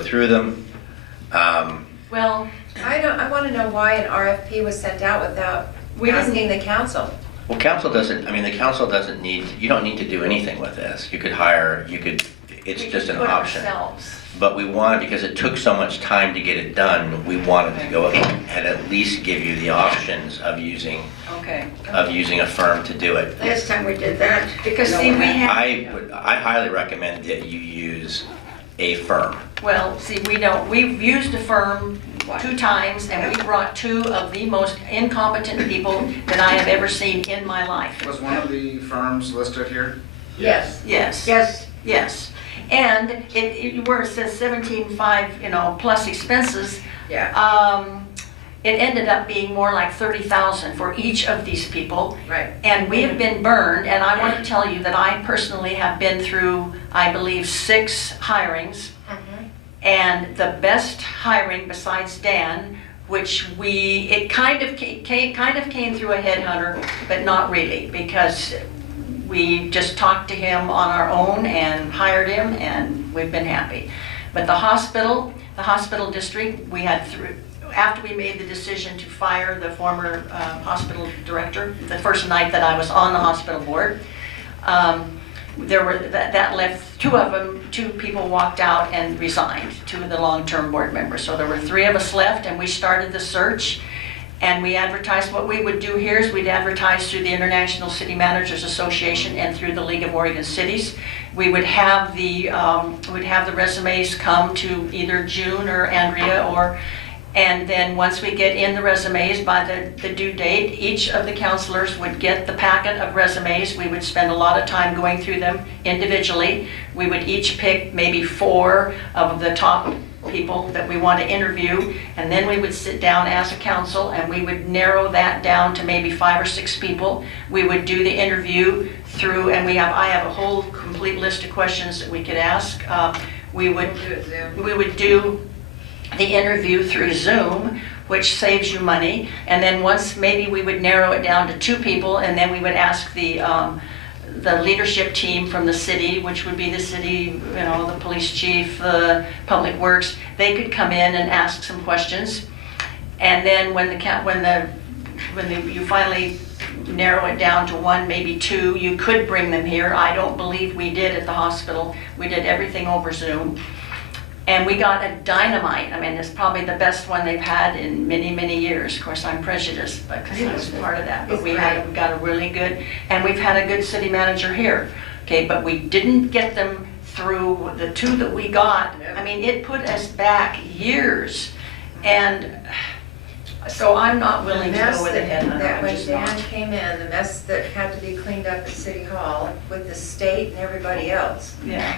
through them. well, I want to know why an RFP was sent out without We didn't- asking the council. Well, the council doesn't need, you don't need to do anything with this. It's we just can an put it option. ourselves. But we wanted, because it took so much time to get it done, we wanted to go and at least give you the options of using Okay. a firm to do it. Last time we did that. Because see, we have, I highly recommend that you use a firm. well, see, we've used a firm 2 times, and we brought 2 of the most incompetent people that I have ever seen in my life. Was one of the firms listed here? Yes. Yes. Yes. Yes. And where it says 17.5, plus expenses, Yeah. it ended up being more like 30,000 for each of these people. Right. And we have been burned, and I want to tell you that I personally have been through, I believe, 6 hirings. And the best hiring besides Dan, which it kind of came through a headhunter, but not really, because we just talked to him on our own and hired him, and we've been happy. But the hospital district, we had after we made the decision to fire the former hospital director, the first night that I was on the hospital board, that left 2 of them. 2 people walked out and resigned, 2 of the long-term board members. So there were 3 of us left, and we started the search. And we advertise, what we would do here is we'd advertise through the International City Managers Association and through the League of Oregon Cities. We would have the resumes come to either June or Andrea, and then once we get in the resumes by the due date, each of the counselors would get the packet of resumes. We would spend a lot of time going through them individually. We would each pick maybe 4 of the top people that we want to interview, and then we would sit down as a council and we would narrow that down to maybe 5 or 6 people. We would do the interview through, and I have a whole complete list of questions that we could ask. We would do the interview through Zoom, which saves you money, and then once maybe we would narrow it down to 2 people, and then we would ask the leadership team from the city, which would be the city, the police chief, the public works. They could come in and ask some questions, and then when you finally narrow it down to 1, maybe 2, you could bring them here. I don't believe we did at the hospital. We did everything over Zoom. And we got a dynamite. I mean, it's probably the best one they've had in many, many years. Of course, I'm prejudiced because I was part of that. But we got a really good, and we've had a good city manager here. Okay, but we didn't get them through the 2 that we got. I mean, it put us back years. And so I'm not willing to go with a headhunter. That I'm when just Dan not. came in, the mess that had to be cleaned up at City Hall with the state and everybody else. Yeah.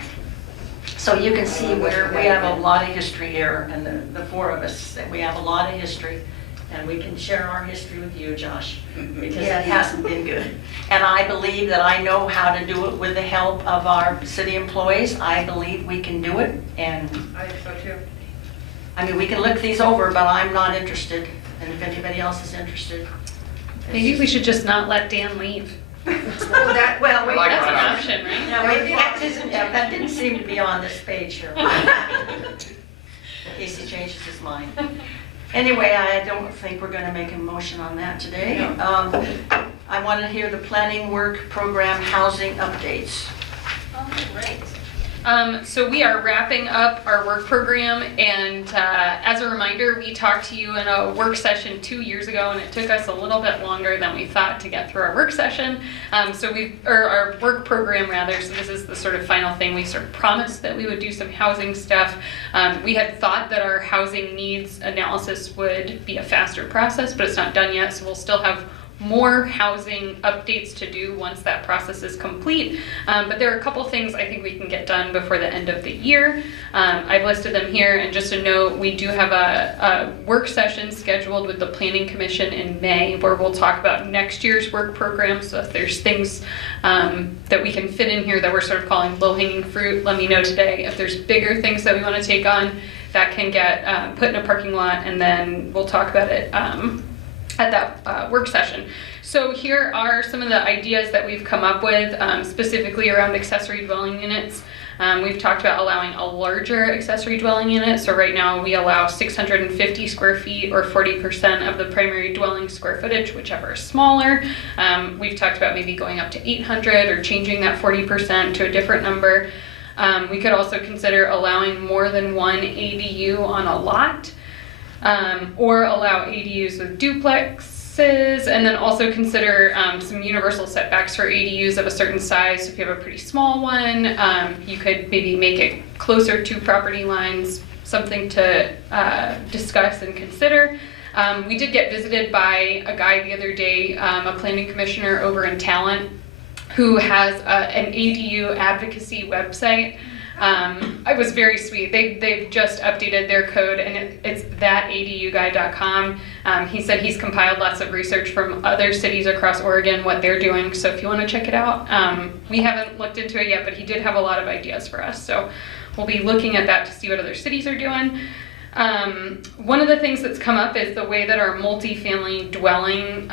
So you can see where we have a lot of history here, and the 4 of us, that we have a lot of history, and we can share our history with you, Josh, because it hasn't been good. And I believe that I know how to do it with the help of our city employees. I believe we can do it, and I think so too. I mean, we can look these over, but I'm not interested, and if anybody else is interested. Maybe we should just not let Dan leave. That's an option, right? No, that didn't seem to be on this page here. In case he changes his mind. Anyway, I don't think we're going to make a motion on that today. I want to hear the planning work program housing updates. All right. So we are wrapping up our work program, and as a reminder, we talked to you in a work session 2 years ago, and it took us a little bit longer than we thought to get through our work session. Our work program rather, so this is the sort of final thing. We sort of promised that we would do some housing stuff. We had thought that our housing needs analysis would be a faster process, but it's not done yet, so we'll still have more housing updates to do once that process is complete. But there are a couple things I think we can get done before the end of the year. I've listed them here, and just a note, we do have a work session scheduled with the Planning Commission in May where we'll talk about next year's work program. So if there's things that we can fit in here that we're sort of calling low-hanging fruit, let me know today. If there's bigger things that we want to take on, that can get put in a parking lot, and then we'll talk about it at that work session. So here are some of the ideas that we've come up with, specifically around accessory dwelling units. We've talked about allowing a larger accessory dwelling unit. So right now we allow 650 square feet or 40% of the primary dwelling square footage, whichever is smaller. We've talked about maybe going up to 800 or changing that 40% to a different number. We could also consider allowing more than 1 ADU on a lot. Or allow ADUs with duplexes, and then also consider some universal setbacks for ADUs of a certain size. So if you have a pretty small one, you could maybe make it closer to property lines, something to discuss and consider. We did get visited by a guy the other day, a planning commissioner over in Talent, who has an ADU advocacy website. It was very sweet. They've just updated their code, and it's thataduguy.com. He said he's compiled lots of research from other cities across Oregon, what they're doing. So if you want to check it out, we haven't looked into it yet, but he did have a lot of ideas for us. So we'll be looking at that to see what other cities are doing. One of the things that's come up is the way that our multifamily dwelling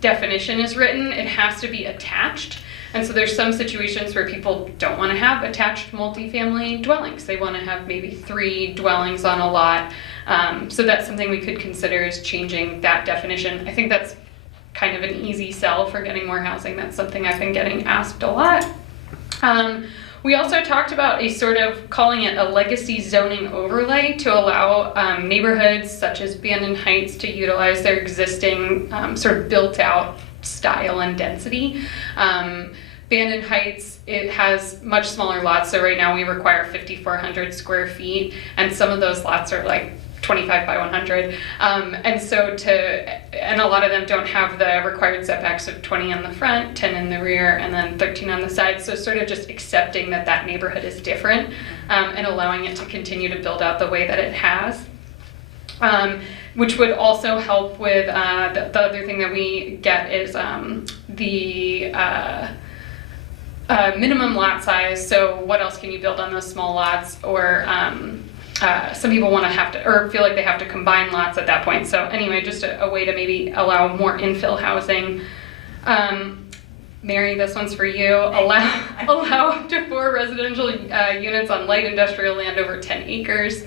definition is written. It has to be attached. And so there's some situations where people don't want to have attached multifamily dwellings. They want to have maybe 3 dwellings on a lot. So that's something we could consider, is changing that definition. I think that's kind of an easy sell for getting more housing. That's something I've been getting asked a lot. We also talked about a sort of calling it a legacy zoning overlay to allow neighborhoods such as Bandon Heights to utilize their existing sort of built out style and density. Bandon Heights, it has much smaller lots, so right now we require 5,400 square feet, and some of those lots are like 25 by 100, and a lot of them don't have the required setbacks of 20 on the front, 10 in the rear, and then 13 on the side. So sort of just accepting that that neighborhood is different, and allowing it to continue to build out the way that it has. Which would also help with the other thing that we get is the minimum lot size. So what else can you build on those small lots? Or some people want to have to, or feel like they have to combine lots at that point. So anyway, just a way to maybe allow more infill housing. Mary, this one's for you. Allow up to 4 residential units on light industrial land over 10 acres.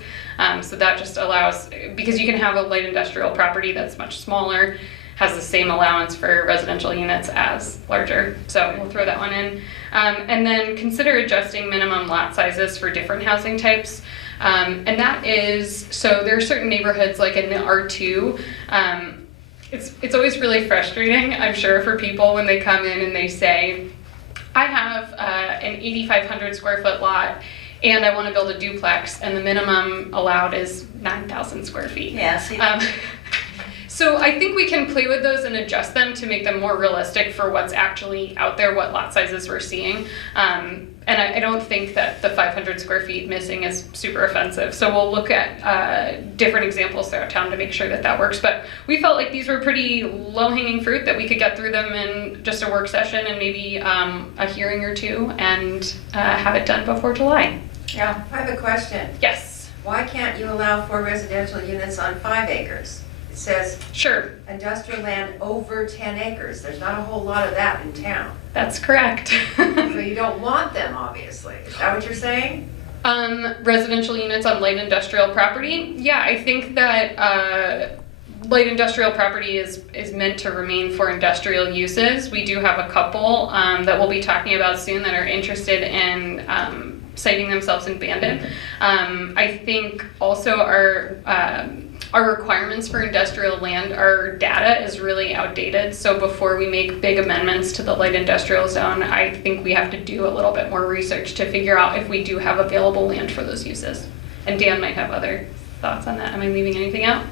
So that just allows, because you can have a light industrial property that's much smaller, has the same allowance for residential units as larger. So we'll throw that one in. And then consider adjusting minimum lot sizes for different housing types. And that is, so there are certain neighborhoods like in the R2, it's always really frustrating, I'm sure, for people when they come in and they say, I have an 8,500 square foot lot and I want to build a duplex and the minimum allowed is 9,000 square feet. Yeah, see. So I think we can play with those and adjust them to make them more realistic for what's actually out there, what lot sizes we're seeing. And I don't think that the 500 square feet missing is super offensive. So we'll look at different examples throughout town to make sure that that works. But we felt like these were pretty low-hanging fruit, that we could get through them in just a work session and maybe a hearing or two and have it done before July. Yeah. I have a question. Yes. Why can't you allow 4 residential units on 5 acres? It says sure, industrial land over 10 acres. There's not a whole lot of that in town. That's correct. So you don't want them, obviously. Is that what you're saying? Residential units on light industrial property. Yeah, I think that light industrial property is meant to remain for industrial uses. We do have a couple that we'll be talking about soon that are interested in siting themselves in Bandon. I think also our requirements for industrial land, our data is really outdated. So before we make big amendments to the light industrial zone, I think we have to do a little bit more research to figure out if we do have available land for those uses. And Dan might have other thoughts on that. Am I leaving anything out?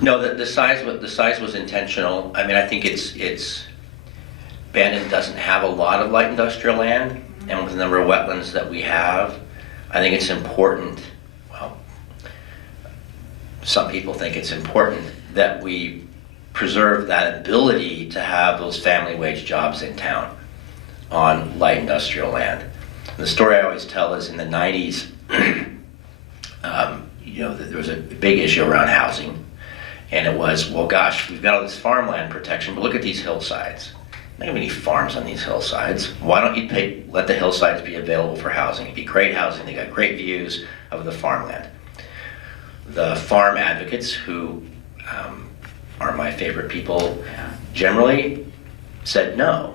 No, the size was intentional. I mean, I think it's Bandon doesn't have a lot of light industrial land, and with the number of wetlands that we have, I think it's important. Some people think it's important that we preserve that ability to have those family wage jobs in town on light industrial land. And the story I always tell is in the 90s, there was a big issue around housing, and it was, well, gosh, we've got all this farmland protection, but look at these hillsides. Not gonna be any farms on these hillsides. Why don't you let the hillsides be available for housing? It'd be great housing. They got great views of the farmland. The farm advocates, who are my favorite people generally, said no.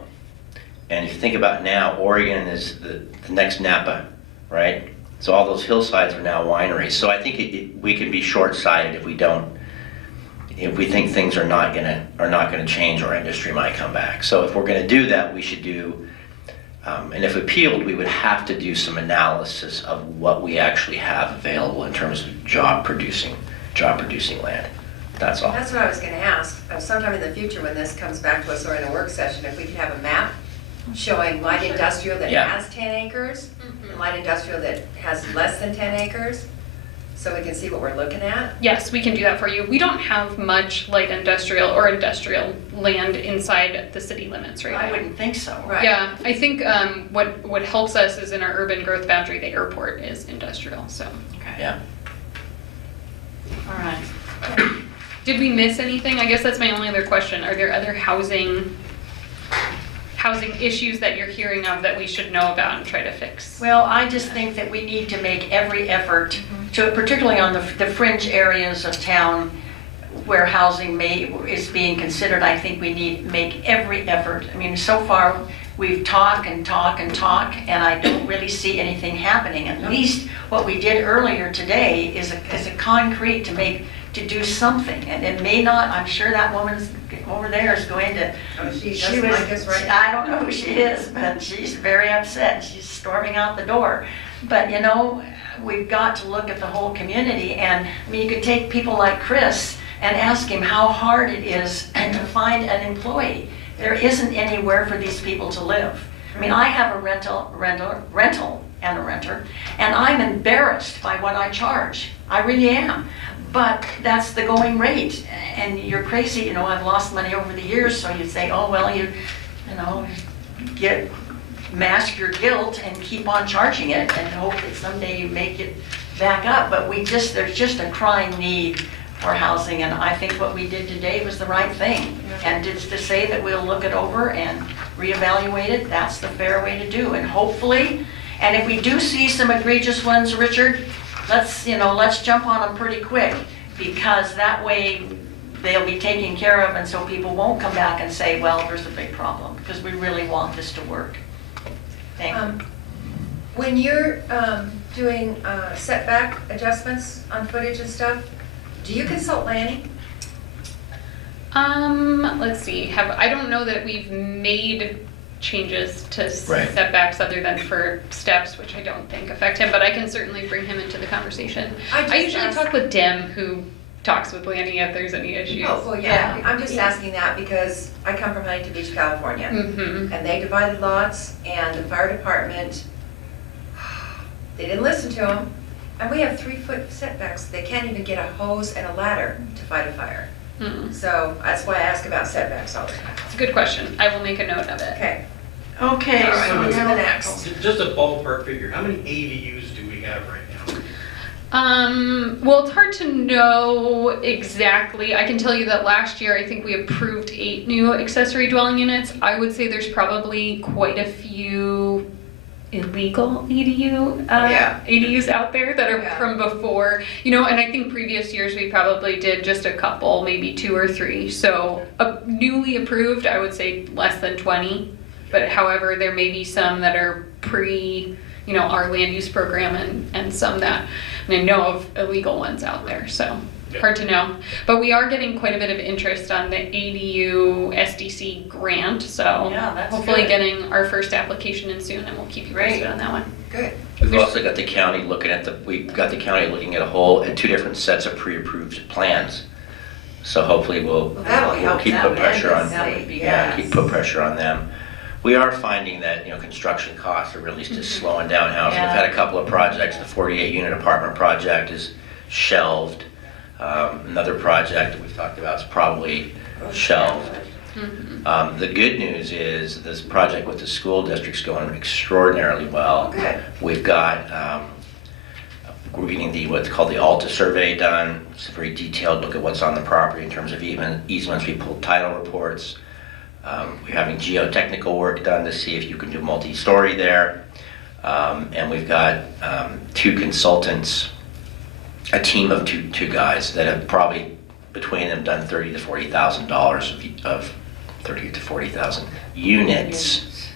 And if you think about now, Oregon is the next Napa, right? So all those hillsides are now wineries. So I think we can be short-sighted if we think things are not gonna change, or industry might come back. So if we're gonna do that, we should do. And if appealed, we would have to do some analysis of what we actually have available in terms of job producing land. That's all. That's what I was going to ask. Sometime in the future, when this comes back to us or in a work session, if we could have a map showing light industrial that has 10 acres and light industrial that has less than 10 acres, so we can see what we're looking at? Yes, we can do that for you. We don't have much light industrial or industrial land inside the city limits right now. I wouldn't think so. Right. Yeah, I think what helps us is in our urban growth boundary, the airport is industrial, so. Okay. Yeah. All right. Did we miss anything? I guess that's my only other question. Are there other housing issues that you're hearing of that we should know about and try to fix? Well, I just think that we need to make every effort to, particularly on the fringe areas of town where housing is being considered, I think we need to make every effort. I mean, so far, we've talked and talked and talked, and I don't really see anything happening. At least what we did earlier today is a concrete to do something, and it may not, I'm sure that woman's over there is going to. Oh, she doesn't like us right now. I don't know who she is, but she's very upset. She's storming out the door. But you know, we've got to look at the whole community, and I mean, you could take people like Chris and ask him how hard it is to find an employee. There isn't anywhere for these people to live. I mean, I have a rental and a renter, and I'm embarrassed by what I charge. I really am. But that's the going rate, and you're crazy, you know, I've lost money over the years, so you say, oh, well, you know, mask your guilt and keep on charging it and hope that someday you make it back up. But there's just a crying need for housing, and I think what we did today was the right thing. And it's to say that we'll look it over and reevaluate it, that's the fair way to do. And hopefully, and if we do see some egregious ones, Richard, let's jump on them pretty quick, because that way they'll be taken care of, and so people won't come back and say, well, there's a big problem, because we really want this to work. Thank you. When you're doing setback adjustments on footage and stuff, do you consult Lanny? Let's see, I don't know that we've made changes to setbacks other than for steps, which I don't think affect him, but I can certainly bring him into the conversation. I usually talk with Dim, who talks with Lanny if there's any issues. Oh, well, yeah. I'm just asking that because I come from Huntington Beach, California, and they divided lots, and the fire department, they didn't listen to them, and we have 3-foot setbacks. They can't even get a hose and a ladder to fight a fire. So that's why I ask about setbacks all the time. It's a good question. I will make a note of it. Okay. Okay, All right, so on we to have the next. Just a ballpark figure, how many ADUs do we have right now? Well, it's hard to know exactly. I can tell you that last year, I think we approved 8 new accessory dwelling units. I would say there's probably quite a few illegal ADUs out there that are from before, you know, and I think previous years we probably did just a couple, maybe 2 or 3. So newly approved, I would say less than 20, but however, there may be some that are our land use program and some that, and I know of illegal ones out there, so hard to know. But we are getting quite a bit of interest on the ADU SDC grant, so hopefully getting our first application in soon, and we'll keep you posted on that one. Good. We've also got the county looking at at 2 different sets of pre-approved plans. So hopefully we'll keep put pressure on them. We are finding that, construction costs are really just slowing down housing. We've had a couple of projects. The 48-unit apartment project is shelved. Another project that we've talked about is probably shelved. The good news is this project with the school district's going extraordinarily well. Good. We've got, we're getting what's called the Alta survey done. It's a very detailed look at what's on the property in terms of easements. We pulled title reports. We're having geotechnical work done to see if you can do multi-story there. And we've got 2 consultants, a team of two guys that have probably between them done $30,000 to $40,000 of 30 to 40,000 units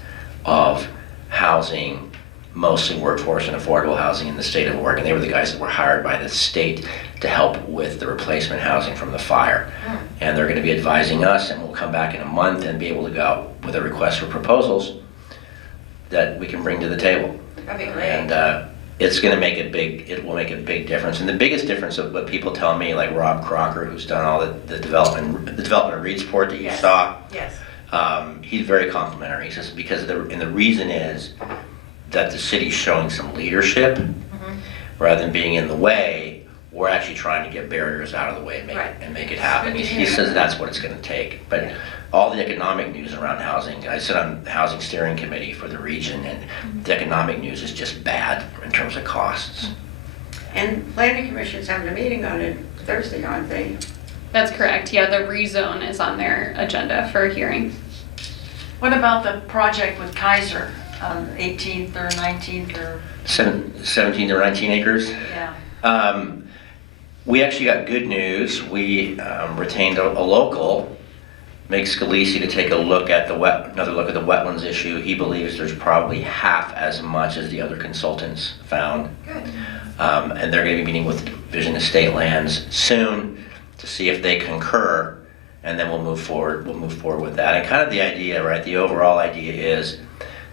of housing, mostly workforce and affordable housing in the state of Oregon. They were the guys that were hired by the state to help with the replacement housing from the fire. And they're going to be advising us, and we'll come back in a month and be able to go out with a request for proposals that we can bring to the table. That'd be great. And it will make a big difference. And the biggest difference of what people tell me, like Rob Crocker, who's done all the development of Reedsport that you saw. Yes. He's very complimentary. He says and the reason is that the city's showing some leadership rather than being in the way. We're actually trying to get barriers out of the way and make it happen. He says that's what it's going to take. But all the economic news around housing, I sit on the housing steering committee for the region, and the economic news is just bad in terms of costs. And Planning Commission's having a meeting on it Thursday, aren't they? That's correct. Yeah, the rezone is on their agenda for a hearing. What about the project with Kaiser on 18th or 19th or? 17 or 19 acres? Yeah. We actually got good news. We retained a local Meg Scalisi to take a look at another look at the wetlands issue. He believes there's probably half as much as the other consultants found. Good. And they're going to be meeting with the Division of State Lands soon to see if they concur, and then we'll move forward. We'll move forward with that. And kind of the idea, right? The overall idea is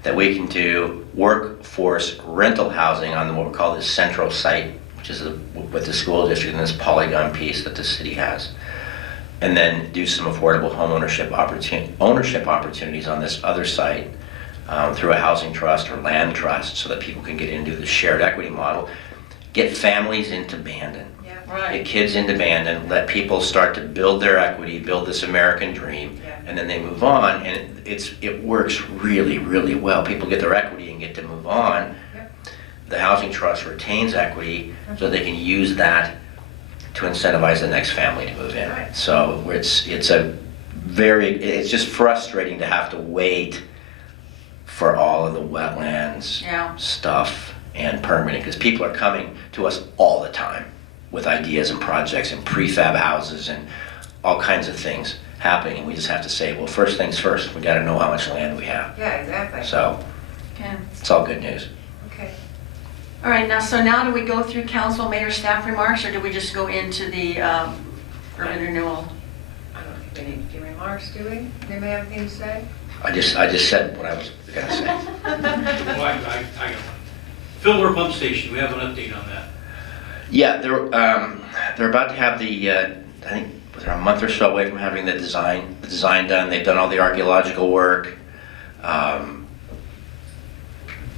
that we can do workforce rental housing on what we call this central site, which is with the school district and this polygon piece that the city has. And then do some affordable home ownership opportunities on this other site through a housing trust or land trust so that people can get into the shared equity model. Get families into Bandon. Yeah. Right. Get kids into Bandon, let people start to build their equity, build this American dream, Yeah. and then they move on, and it works really, really well. People get their equity and get to move on. Yep. The housing trust retains equity so they can use that to incentivize the next family to move in. Right. So it's just frustrating to have to wait for all of the wetlands Yeah. stuff and permitting, because people are coming to us all the time with ideas and projects and prefab houses and all kinds of things happening, and we just have to say, well, first things first, we got to know how much land we have. Yeah, exactly. So Okay. it's all good news. Okay. All right, now do we go through council, mayor, staff remarks, or do we just go into the urban renewal? I don't think we need a few remarks, do we? Anybody have anything to say? I just said what I was going to say. Well, I got one. Fillmore Pump Station, we have an update on that. Yeah, they're about to have I think they're a month or so away from having the design done. They've done all the archaeological work.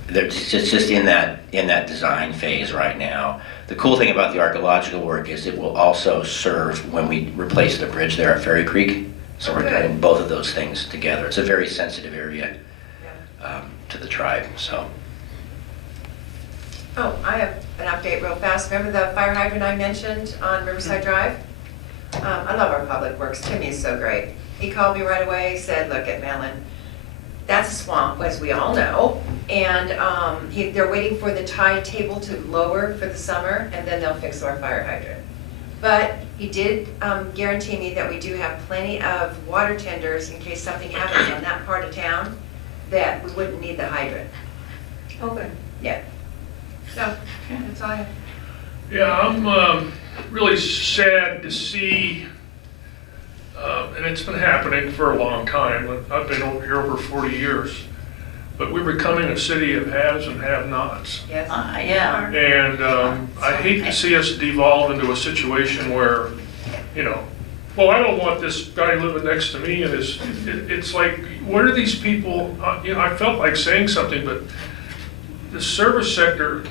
They're just in that design phase right now. The cool thing about the archaeological work is it will also serve when we replace the bridge there at Ferry Creek. So we're doing both of those things together. It's a very sensitive area to the tribe, so. Oh, I have an update real fast. Remember the fire hydrant I mentioned on Riverside Drive? I love our public works. Timmy is so great. He called me right away, said, look at Madeline, that's a swamp, as we all know, and they're waiting for the tide table to lower for the summer, and then they'll fix our fire hydrant. But he did guarantee me that we do have plenty of water tenders in case something happens on that part of town, that we wouldn't need the hydrant. Oh, good. Yeah. So, that's all I have. Yeah, I'm really sad to see, and it's been happening for a long time. I've been over here over 40 years, but we're becoming a city of haves and have-nots. Yes. Yeah. And I hate to see us devolve into a situation where, well, I don't want this guy living next to me, and it's like, where are these people? I felt like saying something, but the service sector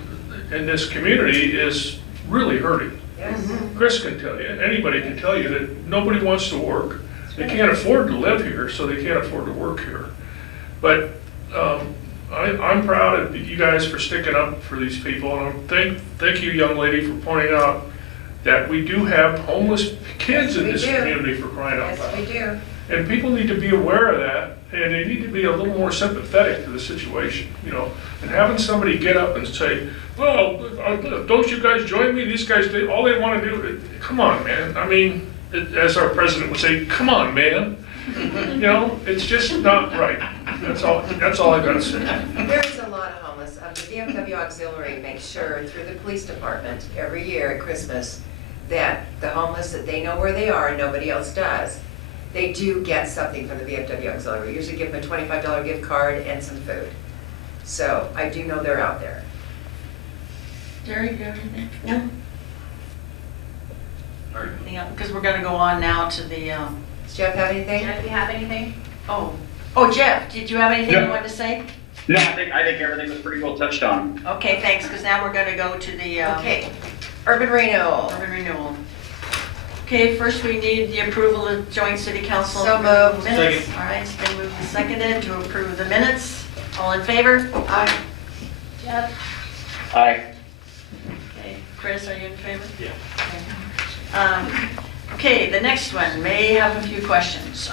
in this community is really hurting. Yes. Chris can tell you, anybody can tell you that nobody wants to work. They can't afford to live here, so they can't afford to work here. But I'm proud of you guys for sticking up for these people, and thank you, young lady, for pointing out that we do have homeless kids in this community, for crying out loud. Yes, we do. And people need to be aware of that, and they need to be a little more sympathetic to the situation, and having somebody get up and say, well, don't you guys join me? These guys, all they want to do, come on, man. I mean, as our president would say, come on, man. It's just not right. That's all I gotta say. There's a lot of homeless. The VFW Auxiliary makes sure through the police department every year at Christmas that the homeless, that they know where they are and nobody else does, they do get something from the VFW Auxiliary. We usually give them a $25 gift card and some food. So I do know they're out there. Jerry, do you have anything? No? Because we're going to go on now to the, Does Jeff have anything? Jeff, you have anything? oh, Jeff, did you have anything you wanted to say? No, I think everything was pretty well touched on. Okay, thanks, because now we're going to go to the Okay. Urban renewal. urban renewal. Okay, first we need the approval of joint city council So moved. minutes. Second. All right, it's been moved and seconded to approve the minutes. All in favor? Aye. Jeff? Aye. Okay, Chris, are you in favor? Yeah. Okay, the next one, may have a few questions.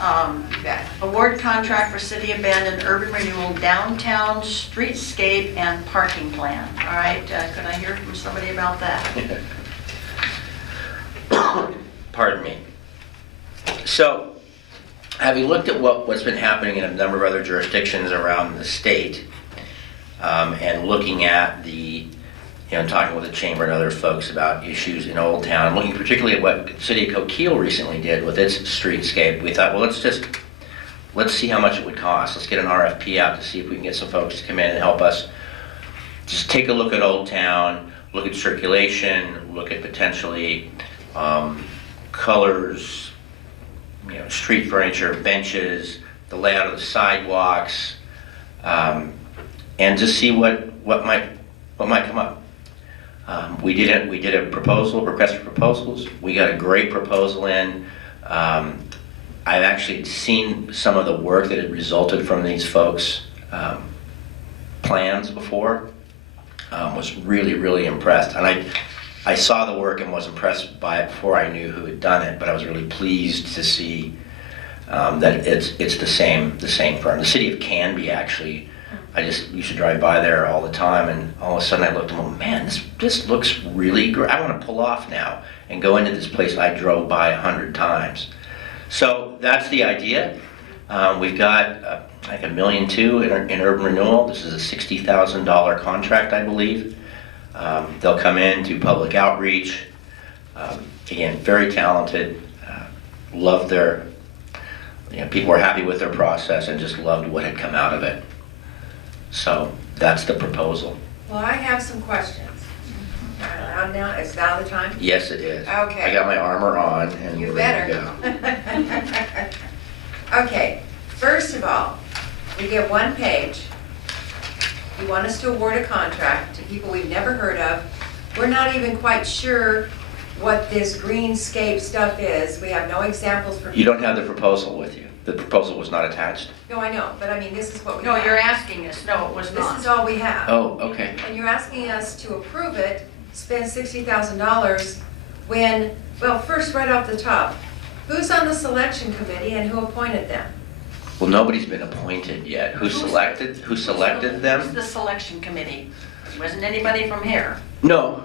Award contract for City of Bandon urban renewal downtown streetscape and parking plan. All right, could I hear from somebody about that? Pardon me. So, having looked at what's been happening in a number of other jurisdictions around the state, and looking at talking with the chamber and other folks about issues in Old Town, looking particularly at what the city of Coquille recently did with its streetscape, we thought, well, let's see how much it would cost. Let's get an RFP out to see if we can get some folks to come in and help us just take a look at Old Town, look at circulation, look at potentially colors, street furniture, benches, the layout of the sidewalks, and just see what might come up. We did a proposal, request for proposals. We got a great proposal in. I've actually seen some of the work that had resulted from these folks' plans before. Was really, really impressed. And I saw the work and was impressed by it before I knew who had done it, but I was really pleased to see that it's the same firm. The city of Canby, actually, I just used to drive by there all the time, and all of a sudden I looked and went, man, this looks really great. I want to pull off now and go into this place I drove by 100 times. So that's the idea. We've got like $1.2 million in urban renewal. This is a $60,000 contract, I believe. They'll come in, do public outreach. Again, very talented. Loved their, people were happy with their process and just loved what had come out of it. So that's the proposal. Well, I have some questions. Now, is now the time? Yes, it is. Okay. I got my armor on and You we're ready to better. go. Okay, first of all, we get one page. You want us to award a contract to people we've never heard of. We're not even quite sure what this greenscape stuff is. We have no examples for. You don't have the proposal with you. The proposal was not attached. No, I know, but I mean, this is what we No, have. you're asking us. No, it was not. This is all we have. Oh, okay. And you're asking us to approve it, spend $60,000 when, well, first right off the top, who's on the selection committee and who appointed them? Well, nobody's been appointed yet. Who selected them? Who's the selection committee? Wasn't anybody from here? No.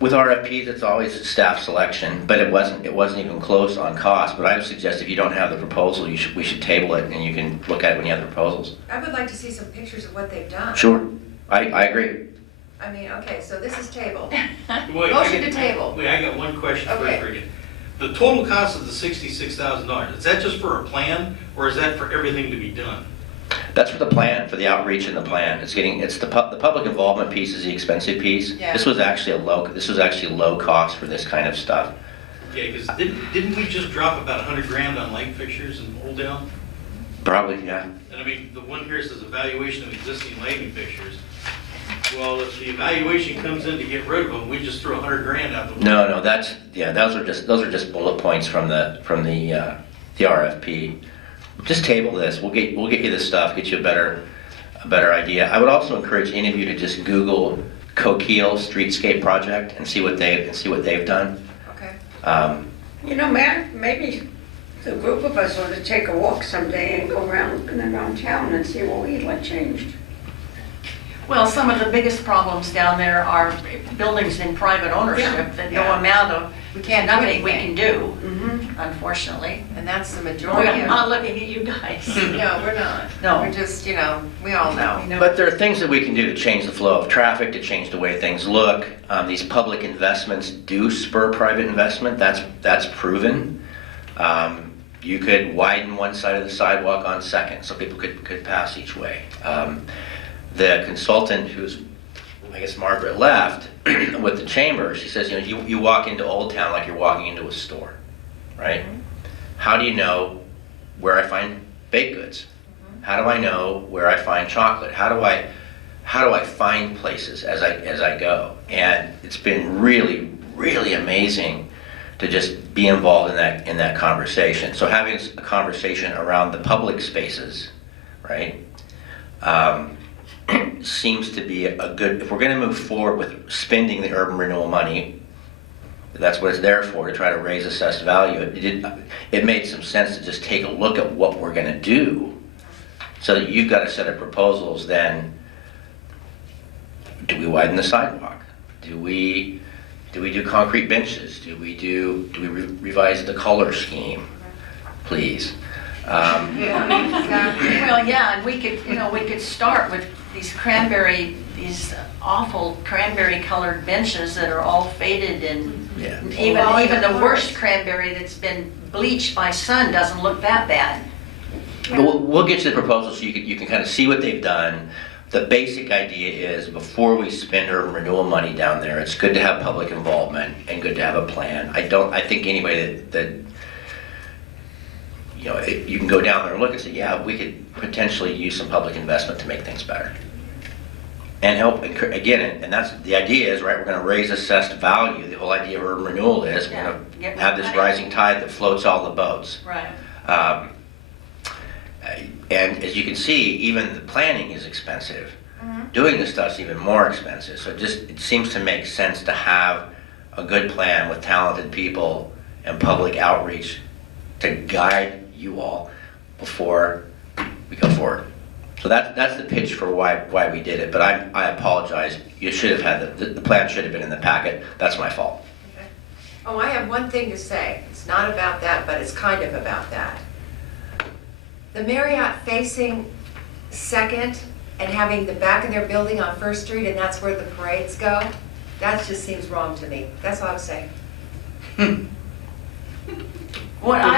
With RFPs, it's always staff selection, but it wasn't even close on cost. But I would suggest if you don't have the proposal, we should table it and you can look at it when you have the proposals. I would like to see some pictures of what they've done. Sure. I agree. I mean, okay, so this is tabled. Wait, Motion to table. Wait, I got one question Okay. for you. The total cost of the $66,000, is that just for a plan, or is that for everything to be done? That's for the plan, for the outreach and the plan. It's the public involvement piece is the expensive piece. Yeah. This was actually low cost for this kind of stuff. Yeah, because didn't we just drop about 100 grand on light fixtures in Old Town? Probably, yeah. And I mean, the one here says evaluation of existing lighting fixtures. Well, if the evaluation comes in to get rid of them, we just throw 100 grand out the window. No, those are just bullet points from the RFP. Just table this. We'll get you the stuff, get you a better idea. I would also encourage any of you to just Google Coquille Streetscape Project and see what they've done. Okay. Maybe the group of us ought to take a walk someday and go around town and see what we'd like changed. Well, some of the biggest problems down there are buildings in private ownership that no Yeah. amount of, We can't do nothing we anything. can do, Mm-hmm. unfortunately. And that's the We're majority of. not looking at you guys. No, we're not. No. We're just, we all know. But there are things that we can do to change the flow of traffic, to change the way things look. These public investments do spur private investment. That's proven. You could widen one side of the sidewalk on Second, so people could pass each way. The consultant who's, I guess Margaret left, with the chamber, she says, you walk into Old Town like you're walking into a store, right? How do you know where I find baked goods? How do I know where I find chocolate? How do I find places as I go? And it's been really, really amazing to just be involved in that conversation. So having a conversation around the public spaces, right? Seems to be a good, if we're going to move forward with spending the urban renewal money, that's what it's there for, to try to raise assessed value. It made some sense to just take a look at what we're going to do, so that you've got a set of proposals. Then, do we widen the sidewalk? Do we do concrete benches? Do we revise the color scheme? Please. Exactly. Well, yeah, and we could start with these awful cranberry colored benches that are all faded and Yeah. even the worst cranberry that's been bleached by sun doesn't look that bad. But we'll get you the proposal so you can kind of see what they've done. The basic idea is before we spend urban renewal money down there, it's good to have public involvement and good to have a plan. I think anyway that you know, you can go down there and look and say, yeah, we could potentially use some public investment to make things better. And help, again, and that's, the idea is, right, we're gonna raise assessed value. The whole idea of urban renewal is we're gonna have this rising tide that floats all the boats. Right. And as you can see, even the planning is expensive. Doing this stuff's even more expensive. So it seems to make sense to have a good plan with talented people and public outreach to guide you all before we go forward. So that's the pitch for why we did it. But I apologize. You should have had the plan should have been in the packet. That's my fault. Okay. Oh, I have one thing to say. It's not about that, but it's kind of about that. The Marriott facing Second and having the back of their building on First Street, and that's where the parades go, that just seems wrong to me. That's all I'm saying.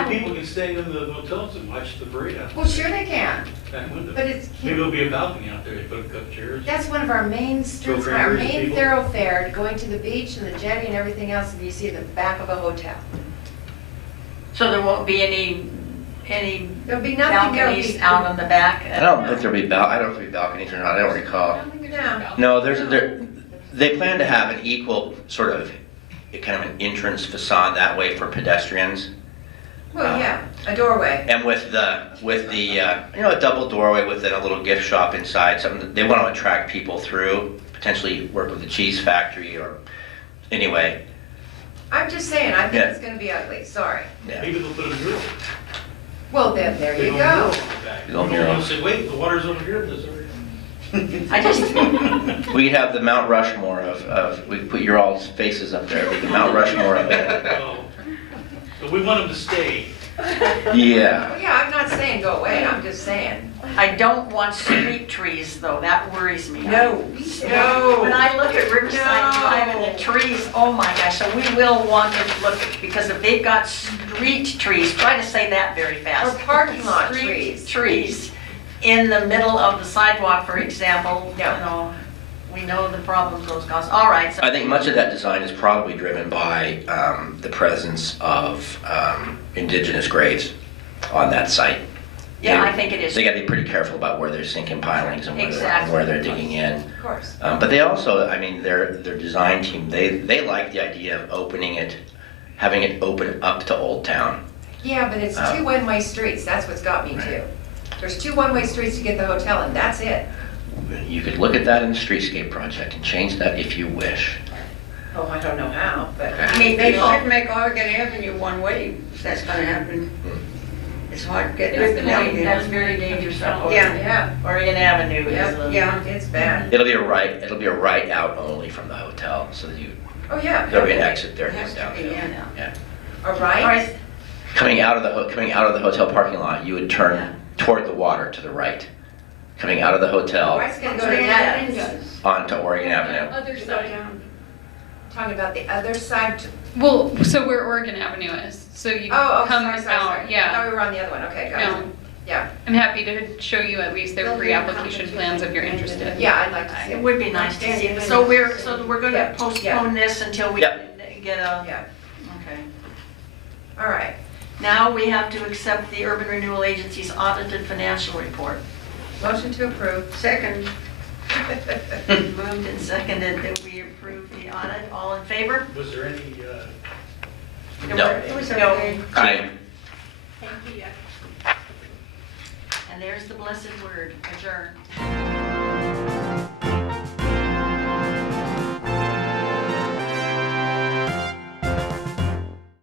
People can stay in the hotels and watch the parade out. Well, sure they can. Back window. But it's- Maybe there'll be a balcony out there, they put a couple chairs. That's one of our main streets, Go our cranberries, main people. thoroughfare, going to the beach and the jetty and everything else, and you see the back of a hotel. So there won't be any There'll be nothing there. balconies out on the back? I don't think there'll be I don't know if there'll be balconies or not. I don't recall. No. No, they plan to have an equal sort of kind of an entrance facade that way for pedestrians. Well, yeah, a doorway. And with the a double doorway with then a little gift shop inside, something that they want to attract people through, potentially work with the cheese factory or anyway. I'm just saying, I think Yeah. it's gonna be ugly, sorry. Yeah. Maybe they'll put a mural. Well, then, there Big you old go. mural in the back. Big old People mural. will say, wait, the water's over here, there's over here. I just, We have the Mount Rushmore of we put your all's faces up there, the Mount Rushmore of it. Oh. But we want them to stay. Yeah. Well, yeah, I'm not saying go away, I'm just saying. I don't want street trees though, that worries me. No. When I look at Riverside Drive and the trees, oh my gosh, so we will want to look at, because if they've got street trees, try to say that very fast. Or parking lot Street trees. Trees in the middle of the sidewalk, for example, you Yeah. know, we know the problems those cause. All right, so. I think much of that design is probably driven by the presence of indigenous graves on that site. Yeah, I think it is. They got to be pretty careful about where they're sinking pilings and Exactly. where they're digging in. Of course. But they also, I mean, their design team, they like the idea of opening it, having it open up to Old Town. Yeah, but it's two one-way streets, that's what's got me too. There's two one-way streets to get the hotel, and that's it. You could look at that in the streetscape project and change that if you wish. Oh, I don't know how, but. I mean, They people, should make Oregon Avenue one way, if that's gonna happen. It's hard to get up good and down point, that's there. very dangerous. Yeah. Yeah, Oregon Avenue is, Yeah. it's bad. It'll be a right out only from the hotel, so that Oh, yeah. there'll be an exit there It and has go to be, down. yeah. Yeah. All All right. right, Coming out of the hotel parking lot, you would turn toward the water to the right. Coming out of the hotel Why is it gonna go to Oregon that? Avenue does. onto Oregon Avenue. Other side. Talking about the other side. Well, so where Oregon Avenue is, so you Oh, come sorry, sorry, out, sorry. I yeah. thought we were on the other one, okay, got No. it. Yeah, I'm happy to show you at least their pre-application plans if you're interested. yeah, I'd like to see it it. would be nice to see. So we're Yeah, gonna postpone this until we Yep. get a, Yeah, okay. all right. Now we have to accept the Urban Renewal Agency's audited financial report. Motion to approve. Second, Moved and seconded that we approve the audit. All in favor? Was there any, No. it was No. okay. Aye. Thank you. And there's the blessed word, adjourn.